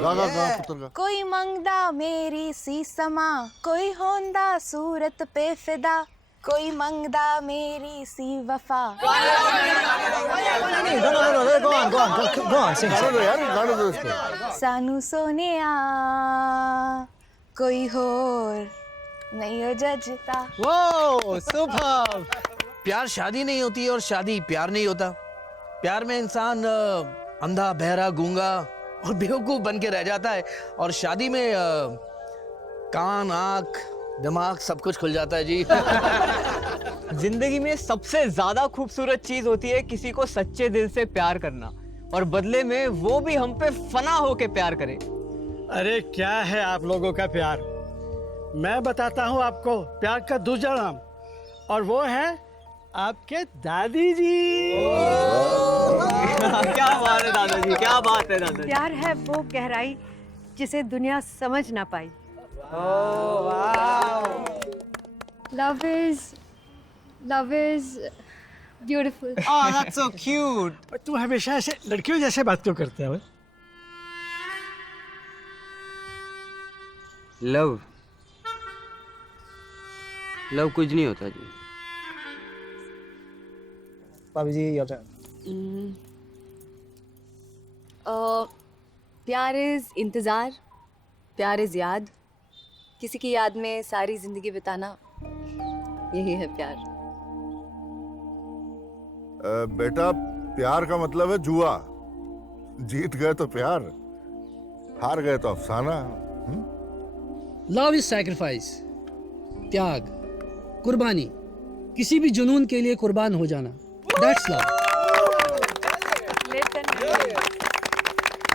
गा पुत्र गा। कोई मंगदा मेरी सी समा, कोई होंदा सूरत पे फिदा, कोई मंगदा मेरी सी वफा। Go on, sing. सानू सोनिया कोई होर नहीं हो जजता। वो सुपर। प्यार शादी नहीं होती और शादी प्यार नहीं होता। प्यार में इंसान अंधा, बहरा, गूंगा और बेवकूफ बन के रह जाता है और शादी में कान, आंख, दिमाग सब कुछ खुल जाता है जी। जिंदगी में सबसे ज्यादा खूबसूरत चीज होती है किसी को सच्चे दिल से प्यार करना और बदले में वो भी हम पे फना होके प्यार करे। अरे क्या है आप लोगों का प्यार? मैं बताता हूँ आपको प्यार का दूसरा नाम, और वो है आपके दादी जी। क्या बात है दादाजी, क्या बात है दादाजी। प्यार है वो गहराई जिसे दुनिया समझ ना पाई। Love is beautiful. Oh, that's so cute. पर तू हमेशा ऐसे लड़कियों जैसे बात क्यों करते है? लव कुछ नहीं होता जी। भाभी जी, your turn. प्यार इज इंतज़ार, प्यार इज याद, किसी की याद में सारी जिंदगी बिताना, यही है प्यार। बेटा, प्यार का मतलब है जुआ। जीत गए तो प्यार, हार गए तो अफसाना। लव इज सैक्रिफाइस, त्याग, कुर्बानी, किसी भी जुनून के लिए कुर्बान हो जाना, दैट्स लव।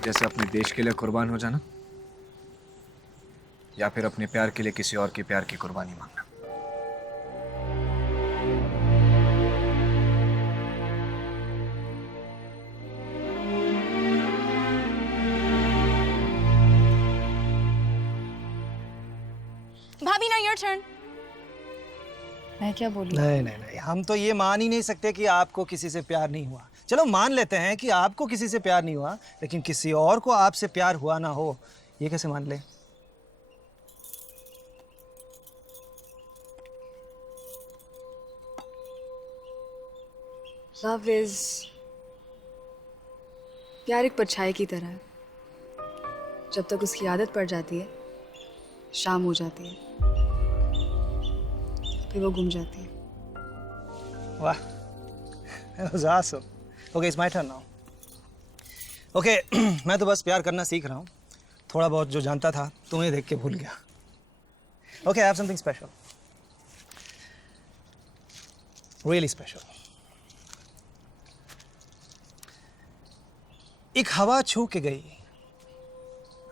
जैसे अपने देश के लिए कुर्बान हो जाना। या फिर अपने प्यार के लिए किसी और के प्यार की कुर्बानी मांगना। भाभी, now your turn. मैं क्या बोलूं? नहीं नहीं नहीं, हम तो ये मान ही नहीं सकते कि आपको किसी से प्यार नहीं हुआ। चलो मान लेते हैं कि आपको किसी से प्यार नहीं हुआ, लेकिन किसी और को आपसे प्यार हुआ ना हो, ये कैसे मान ले? लव इज प्यार एक परछाई की तरह है। जब तक उसकी आदत पड़ जाती है, शाम हो जाती है, फिर वो गुम जाती है। वाह, that was awesome. Okay, it's my turn now. Okay, मैं तो बस प्यार करना सीख रहा हूँ। थोड़ा बहुत जो जानता था तुम्हें देख के भूल गया। Okay, I have something special. Really special. एक हवा छू के गई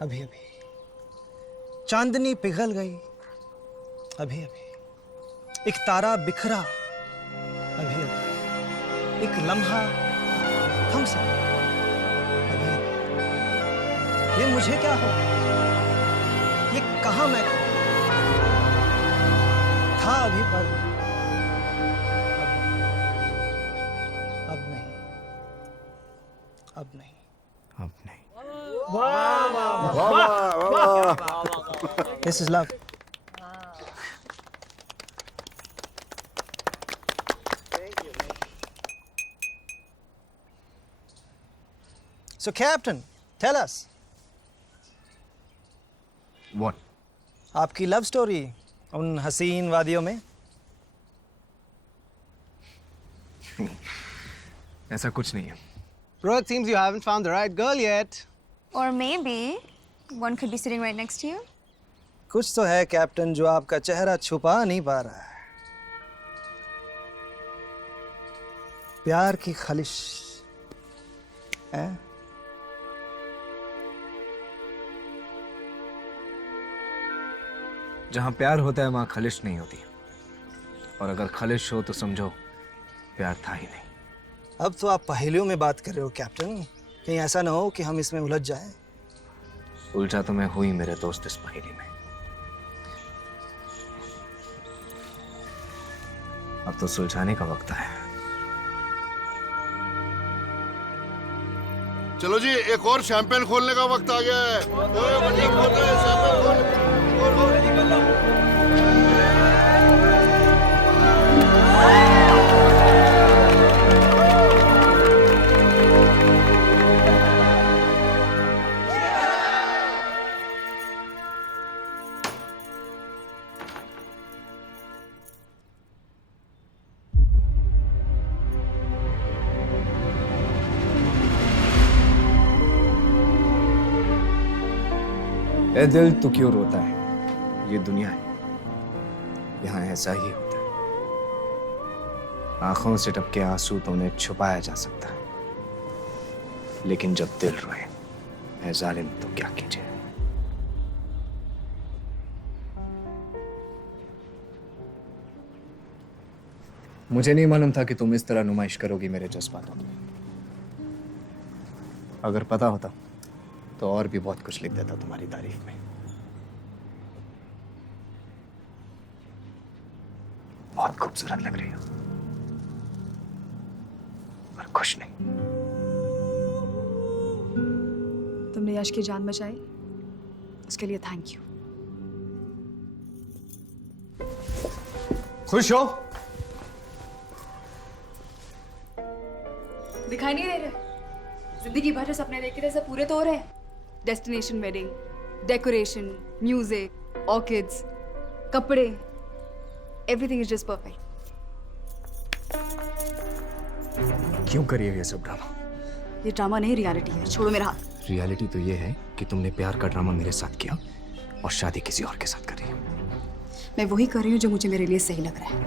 अभी अभी, चांदनी पिघल गई अभी अभी, एक तारा बिखरा अभी अभी, एक लम्हा थम सा अभी अभी। ये मुझे क्या हो, ये कहाँ मैं था अभी, पर अब नहीं, अब नहीं, अब नहीं। वाह वाह वाह वाह। This is love. So, Captain, tell us. What? आपकी लव स्टोरी उन हसीन वादियों में? ऐसा कुछ नहीं है। Bro, it seems you haven't found the right girl yet. Or maybe one could be sitting right next to you. कुछ तो है कैप्टन जो आपका चेहरा छुपा नहीं पा रहा है। प्यार की खलिश है? जहां प्यार होता है वहां खलिश नहीं होती, और अगर खलिश हो तो समझो प्यार था ही नहीं। अब तो आप पहेलियों में बात कर रहे हो कैप्टन, कहीं ऐसा ना हो कि हम इसमें उलझ जाएं। उलझा तो मैं हुई मेरे दोस्त इस पहेली में। अब तो सुलझाने का वक्त है। चलो जी, एक और शैंपेन खोलने का वक्त आ गया है। ए दिल तू क्यों रोता है, ये दुनिया है, यहाँ ऐसा ही होता है। आंखों से टपके आंसू तो उन्हें छुपाया जा सकता है, लेकिन जब दिल रोए ऐ जालिम तो क्या कीजिए। मुझे नहीं मालूम था कि तुम इस तरह नुमाइश करोगी मेरे जज्बातों की। अगर पता होता तो और भी बहुत कुछ लिख देता तुम्हारी तारीफ में। बहुत खूबसूरत लग रही हो, पर खुश नहीं। तुमने यश की जान बचाई, उसके लिए थैंक यू। खुश हो? दिखाई नहीं दे रहे? जिंदगी भर जो सपने देखते थे सब पूरे तो हो रहे हैं। Destination wedding, decoration, music, orchids, कपड़े, एवरीथिंग इज जस्ट परफेक्ट। क्यों करिए ये सब ड्रामा? ये ड्रामा नहीं, रियलिटी है। छोड़ो मेरा हाथ। रियलिटी तो ये है कि तुमने प्यार का ड्रामा मेरे साथ किया और शादी किसी और के साथ कर रही है। मैं वही कर रही हूँ जो मुझे मेरे लिए सही लग रहा है।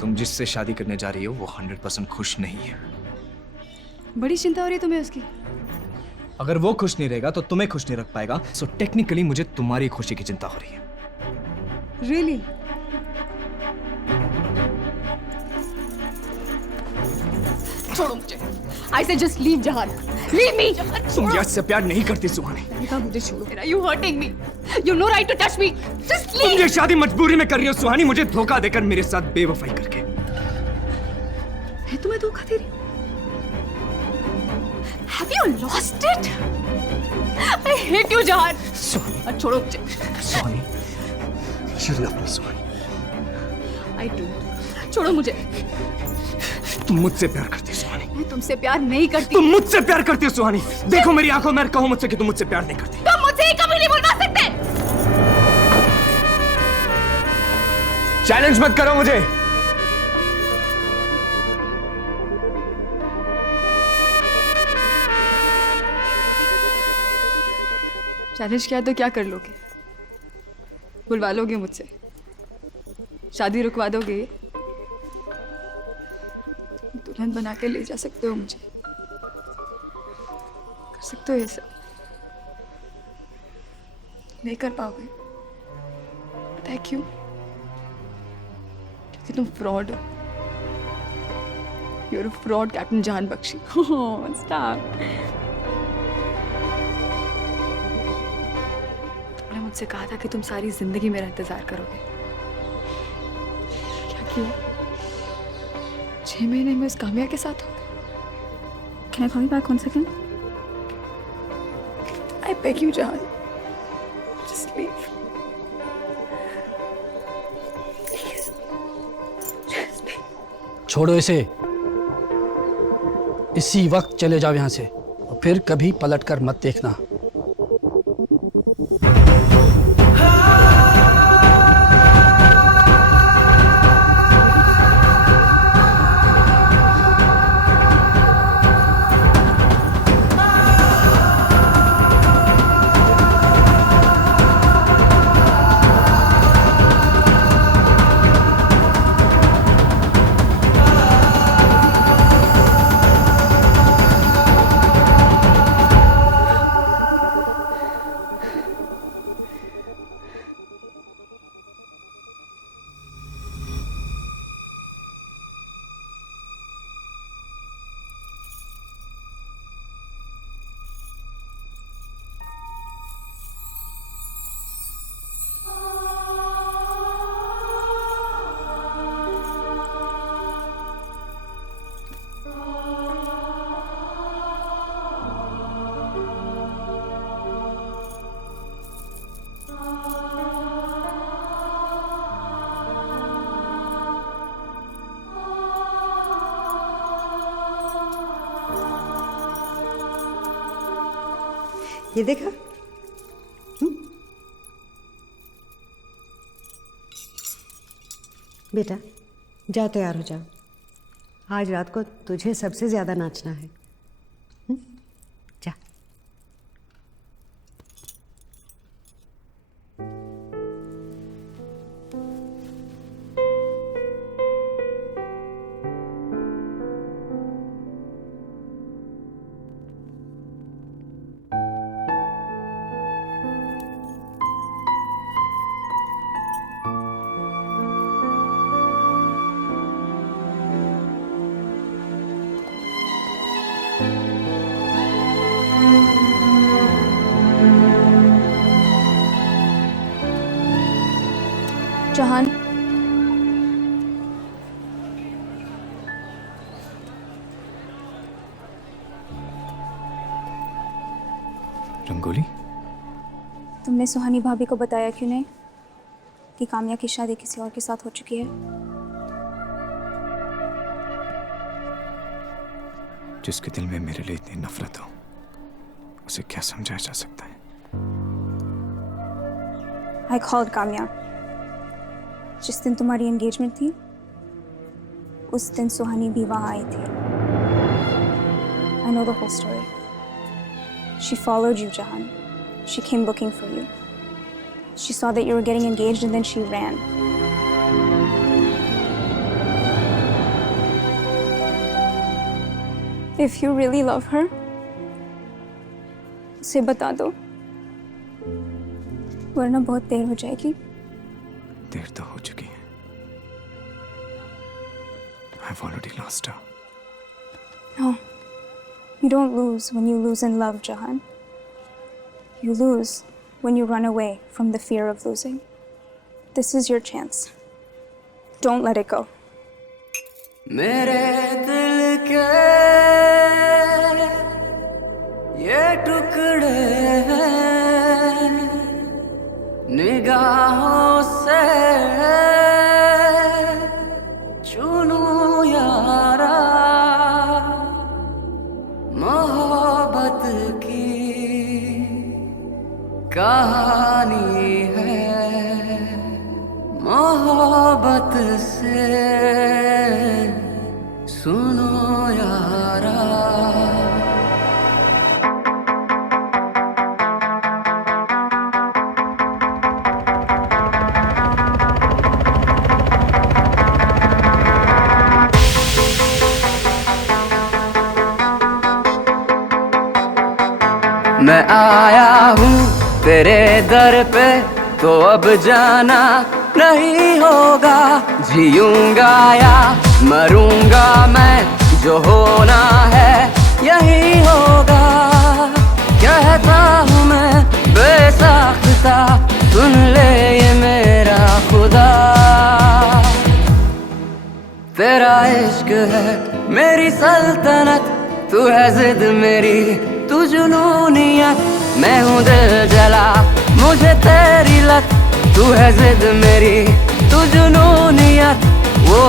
तुम जिससे शादी करने जा रही हो वो 100% खुश नहीं है। बड़ी चिंता हो रही है तुम्हें उसकी? अगर वो खुश नहीं रहेगा तो तुम्हें खुश नहीं रख पाएगा। सो टेक्निकली मुझे तुम्हारी खुशी की चिंता हो रही है। Really? छोड़ो मुझे। I said just leave जहान। Leave me। तुम यश से प्यार नहीं करती सुहानी। मुझे छोड़ो। You hurting me। You no right to touch me। Just तुम leave। ये शादी मजबूरी में कर रही हो सुहानी, मुझे धोखा देकर, मेरे साथ बेवफाई करके। मैं तुम्हें धोखा दे रही हूँ? Have you lost it? I hate you जहान। सुहानी। छोड़ो मुझे। सुहानी। You love me Suhani. I do। छोड़ो मुझे। तुम मुझसे प्यार करती हो सुहानी। मैं तुमसे प्यार नहीं करती। तुम मुझसे प्यार करती हो सुहानी। देखो मेरी आंखों में, कहो मुझसे कि तुम मुझसे प्यार नहीं करती। तुम मुझे कभी नहीं बुलवा सकते। चैलेंज मत करो मुझे। चैलेंज किया तो क्या कर लोगे? बुलवा लोगे मुझसे? शादी रुकवा दोगे? दुल्हन बना के ले जा सकते हो मुझे? कर सकते हो ये सब? नहीं कर पाओगे। पता है क्यों? क्योंकि तुम फ्रॉड हो। You're a fraud, कैप्टन जान बख्शी। Oh, stop. तुमने मुझसे कहा था कि तुम सारी जिंदगी मेरा इंतजार करोगे। क्या किया? 6 महीने में उस काम्या के साथ हो गए। Can I call you back 1 second? I beg you, Jahan. Just leave. Please. Just leave. छोड़ो इसे। इसी वक्त चले जाओ यहाँ से और फिर कभी पलटकर मत देखना। ये देखा? बेटा जाओ, तैयार हो जाओ। आज रात को तुझे सबसे ज्यादा नाचना है। जा। जहान, रंगोली, तुमने सुहानी भाभी को बताया क्यों नहीं कि काम्या की शादी किसी और के साथ हो चुकी है? जिसके दिल में मेरे लिए इतनी नफरत हो, उसे क्या समझाया जा सकता है? I called Kamya. जिस दिन तुम्हारी एंगेजमेंट थी, उस दिन सुहानी भी वहां आई थी। I know the whole story. She followed you, Jahan. She came looking for you. She saw that you were getting engaged and then she ran. If you really love her, उसे बता दो, वरना बहुत देर हो जाएगी। देर तो हो चुकी है। I've already lost her. No, you don't lose when you lose in love, Jahan. You lose when you run away from the fear of losing. This is your chance. Don't let it go. मेरे दिल के ये टुकड़े हैं निगाहों से चुनूं यारा मोहब्बत की कहानी है मोहब्बत से सुनो यारा। मैं आया हूँ तेरे दर पे तो अब जाना नहीं होगा, जीऊंगा या मरूंगा मैं, जो होना है यही होगा। कहता हूँ मैं बेसाख्ता, सुन ले ये मेरा खुदा। तेरा इश्क है मेरी सल्तनत, तू है जिद मेरी तू जुनूनियत। मैं हूँ दिल जला मुझे तेरी लत, तू है जिद मेरी तू जुनूनियत। वो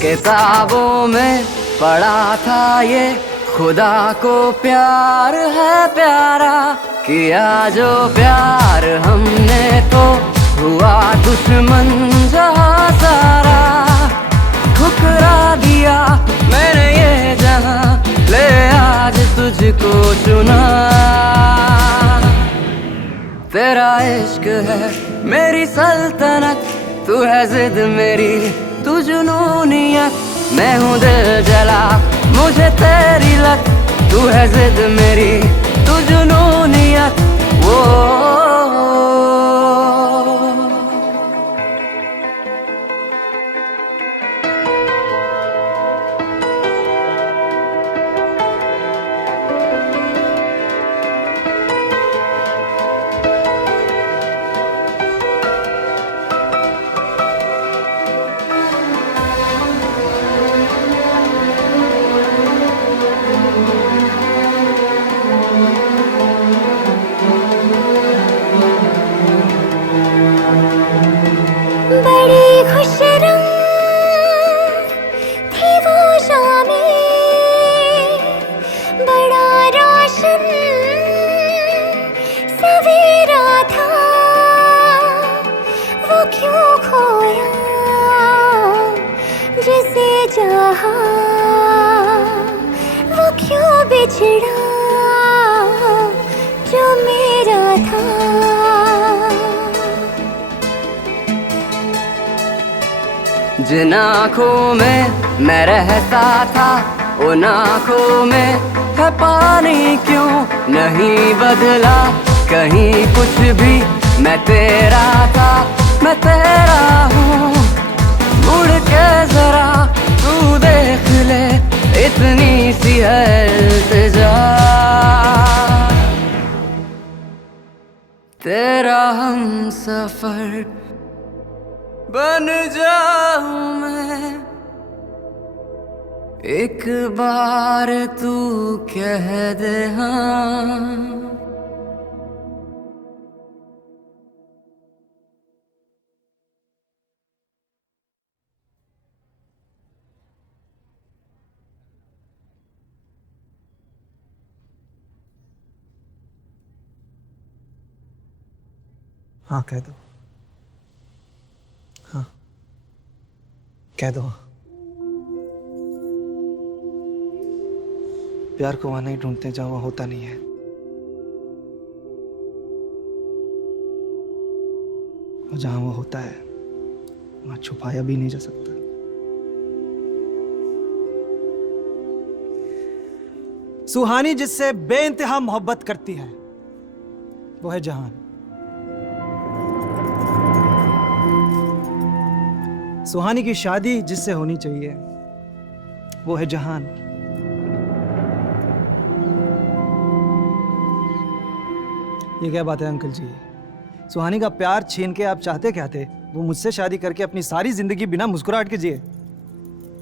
किताबों में पढ़ा था ये खुदा को प्यार है प्यारा, किया जो प्यार हमने तो हुआ दुश्मन जहाँ सारा। ठुकरा दिया मैंने ये जहाँ, ले आज तुझको चुना। तेरा इश्क है मेरी सल्तनत, तू है जिद मेरी तू जुनूनियत। मैं हूँ दिल जला मुझे तेरी लत, तू है जिद मेरी तू जुनूनियत। वो बड़ी खुश रंग थी वो शामें, बड़ा रोशन सवेरा था। वो क्यों खोया जिसे चाहा, वो क्यों बिछड़ा जो मेरा था। जिन आँखों में मैं रहता था उन आँखों में है पानी क्यों नहीं बदला कहीं कुछ भी। मैं तेरा था मैं तेरा हूँ, मुड़ के जरा तू देख ले इतनी सी है इल्तिजा। तेरा हम सफर बन जाऊं मैं, एक बार तू कह दे हाँ। हाँ कह दो। कह दो, प्यार को वहां नहीं ढूंढते जहां वहां होता नहीं है, और जहां वो होता है वहां छुपाया भी नहीं जा सकता। सुहानी जिससे बेइंतहा मोहब्बत करती है वो है जहान। सुहानी की शादी जिससे होनी चाहिए वो है जहान। ये क्या बात है अंकल जी? सुहानी का प्यार छीन के आप चाहते क्या थे? वो मुझसे शादी करके अपनी सारी जिंदगी बिना मुस्कुराहट के जिए।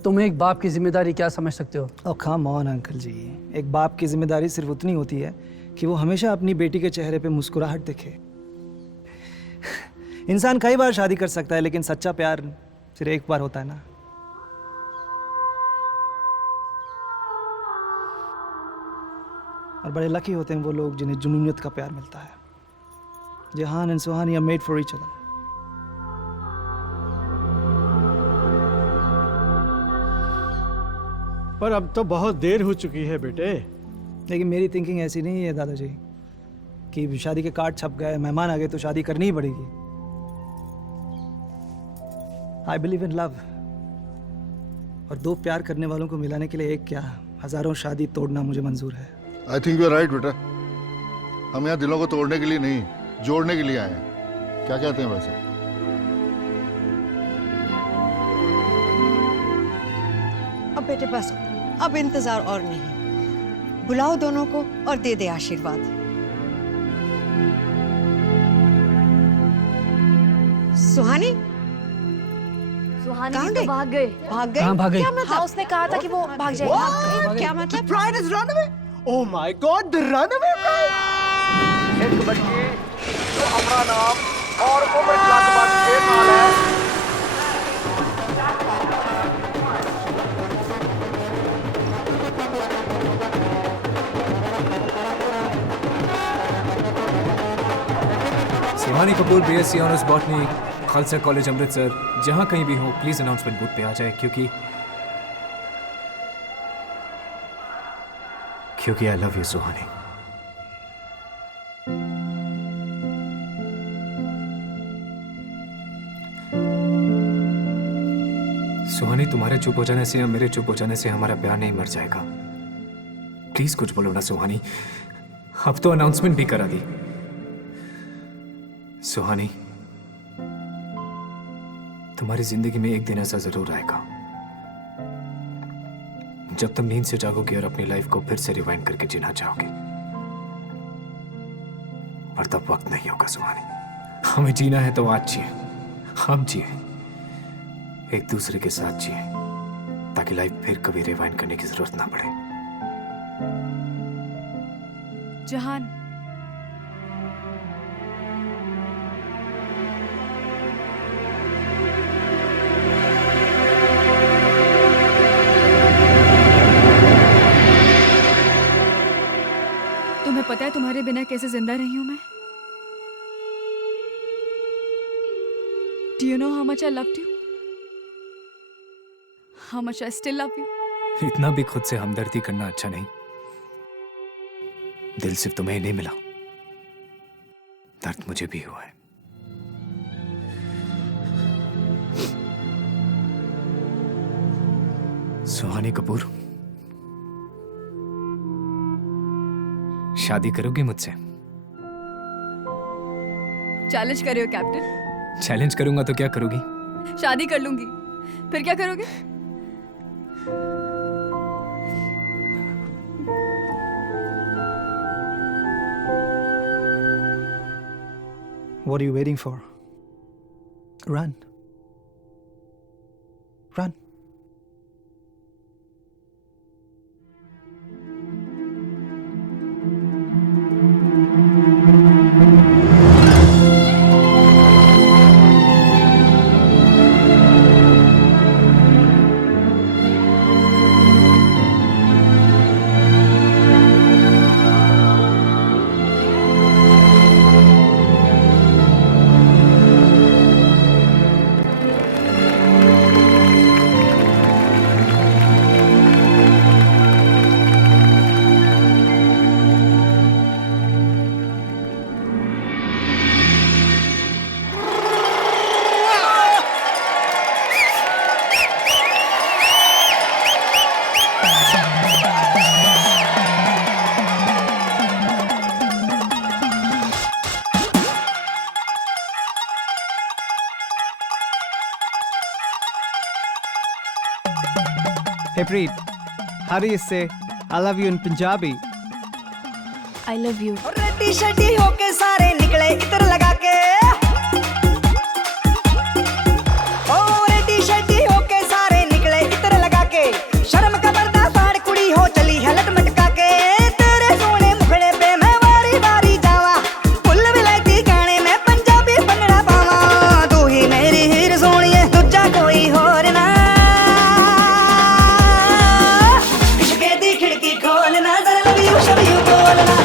तुम एक बाप की जिम्मेदारी क्या समझ सकते हो? ओ कम ऑन अंकल जी, एक बाप की जिम्मेदारी सिर्फ उतनी होती है कि वो हमेशा अपनी बेटी के चेहरे पे मुस्कुराहट दिखे। इंसान कई बार शादी कर सकता है लेकिन सच्चा प्यार सिर्फ एक बार होता है ना। और बड़े लकी होते हैं वो लोग जिन्हें जुनूनियत का प्यार मिलता है। Jahan and Suhani are made for each other. पर अब तो बहुत देर हो चुकी है बेटे। लेकिन मेरी थिंकिंग ऐसी नहीं है दादाजी कि शादी के कार्ड छप गए, मेहमान आ गए तो शादी करनी ही पड़ेगी। आई बिलीव इन लव, और दो प्यार करने वालों को मिलाने के लिए एक क्या हजारों शादी तोड़ना मुझे मंजूर है। I think you are right बेटा। हम यहाँ दिलों को तोड़ने के लिए नहीं, जोड़ने के लिए आए हैं। क्या कहते हैं वैसे? अब बेटे बस, अब इंतजार और नहीं, बुलाओ दोनों को और दे दे आशीर्वाद। सुहानी, सुहानी तो भाग गए। भाग गए? कहाँ भाग गई? क्या मतलब? हाँ, उसने कहा था कि वो भाग जाएगी। क्या मतलब? Bride has run away? Oh my God, the runaway bride! एक बच्ची जो अपना नाम और उम्र लगभग 6 साल है। Suhani Kapoor BSc honours botany, Khalsa college Amritsar. जहां कहीं भी हो प्लीज अनाउंसमेंट बूथ पे आ जाए, क्योंकि आई लव यू सुहानी। सुहानी, तुम्हारे चुप हो जाने से या मेरे चुप हो जाने से हमारा प्यार नहीं मर जाएगा। प्लीज कुछ बोलो ना सुहानी। अब तो अनाउंसमेंट भी करा दी। सुहानी, तुम्हारी जिंदगी में एक दिन ऐसा जरूर आएगा जब तुम नींद से जागोगी और अपनी लाइफ को फिर से रिवाइंड करके जीना चाहोगी। पर तब वक्त नहीं होगा सुहानी। हमें जीना है तो आज जिए, हम जिए, एक दूसरे के साथ जिए, ताकि लाइफ फिर कभी रिवाइंड करने की जरूरत ना पड़े। जहान, तुम्हें पता है तुम्हारे बिना कैसे जिंदा रही हूं मैं? Do you know how much I loved you? How much I still love you? इतना भी खुद से हमदर्दी करना अच्छा नहीं। दिल सिर्फ तुम्हें ही नहीं मिला, दर्द मुझे भी हुआ है। सुहानी कपूर, शादी करोगी मुझसे? चैलेंज कर रहे हो कैप्टन? चैलेंज करूंगा तो क्या करोगी? शादी कर लूंगी, फिर क्या करोगे? What are you waiting for? Run. Run. Hey Preet, how do you say I love you in Punjabi? I love you. Ready shady होके सारे निकले इत्र लगा के ओ रेडी शेडी होके सारे निकले इत्र लगा के शर्म का पर्दा फाड़ कुड़ी हो चली है लट मटका के तेरे सोने मुखड़े पे मैं वारी वारी जावा फुल विलायती गाने में पंजाबी भंगड़ा पावा तू ही मेरी हीर सोनिए दूजा कोई होर ना इश्क दी खिड़की खोलना जरा लव यू शब यू बोलना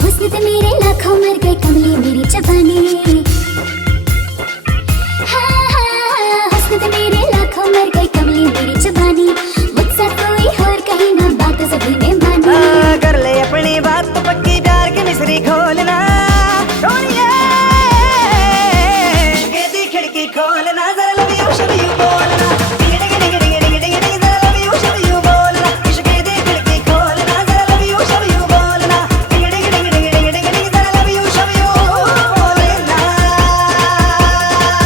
हुस्न ते मेरे लाखों मर गए कमली मेरी जवानी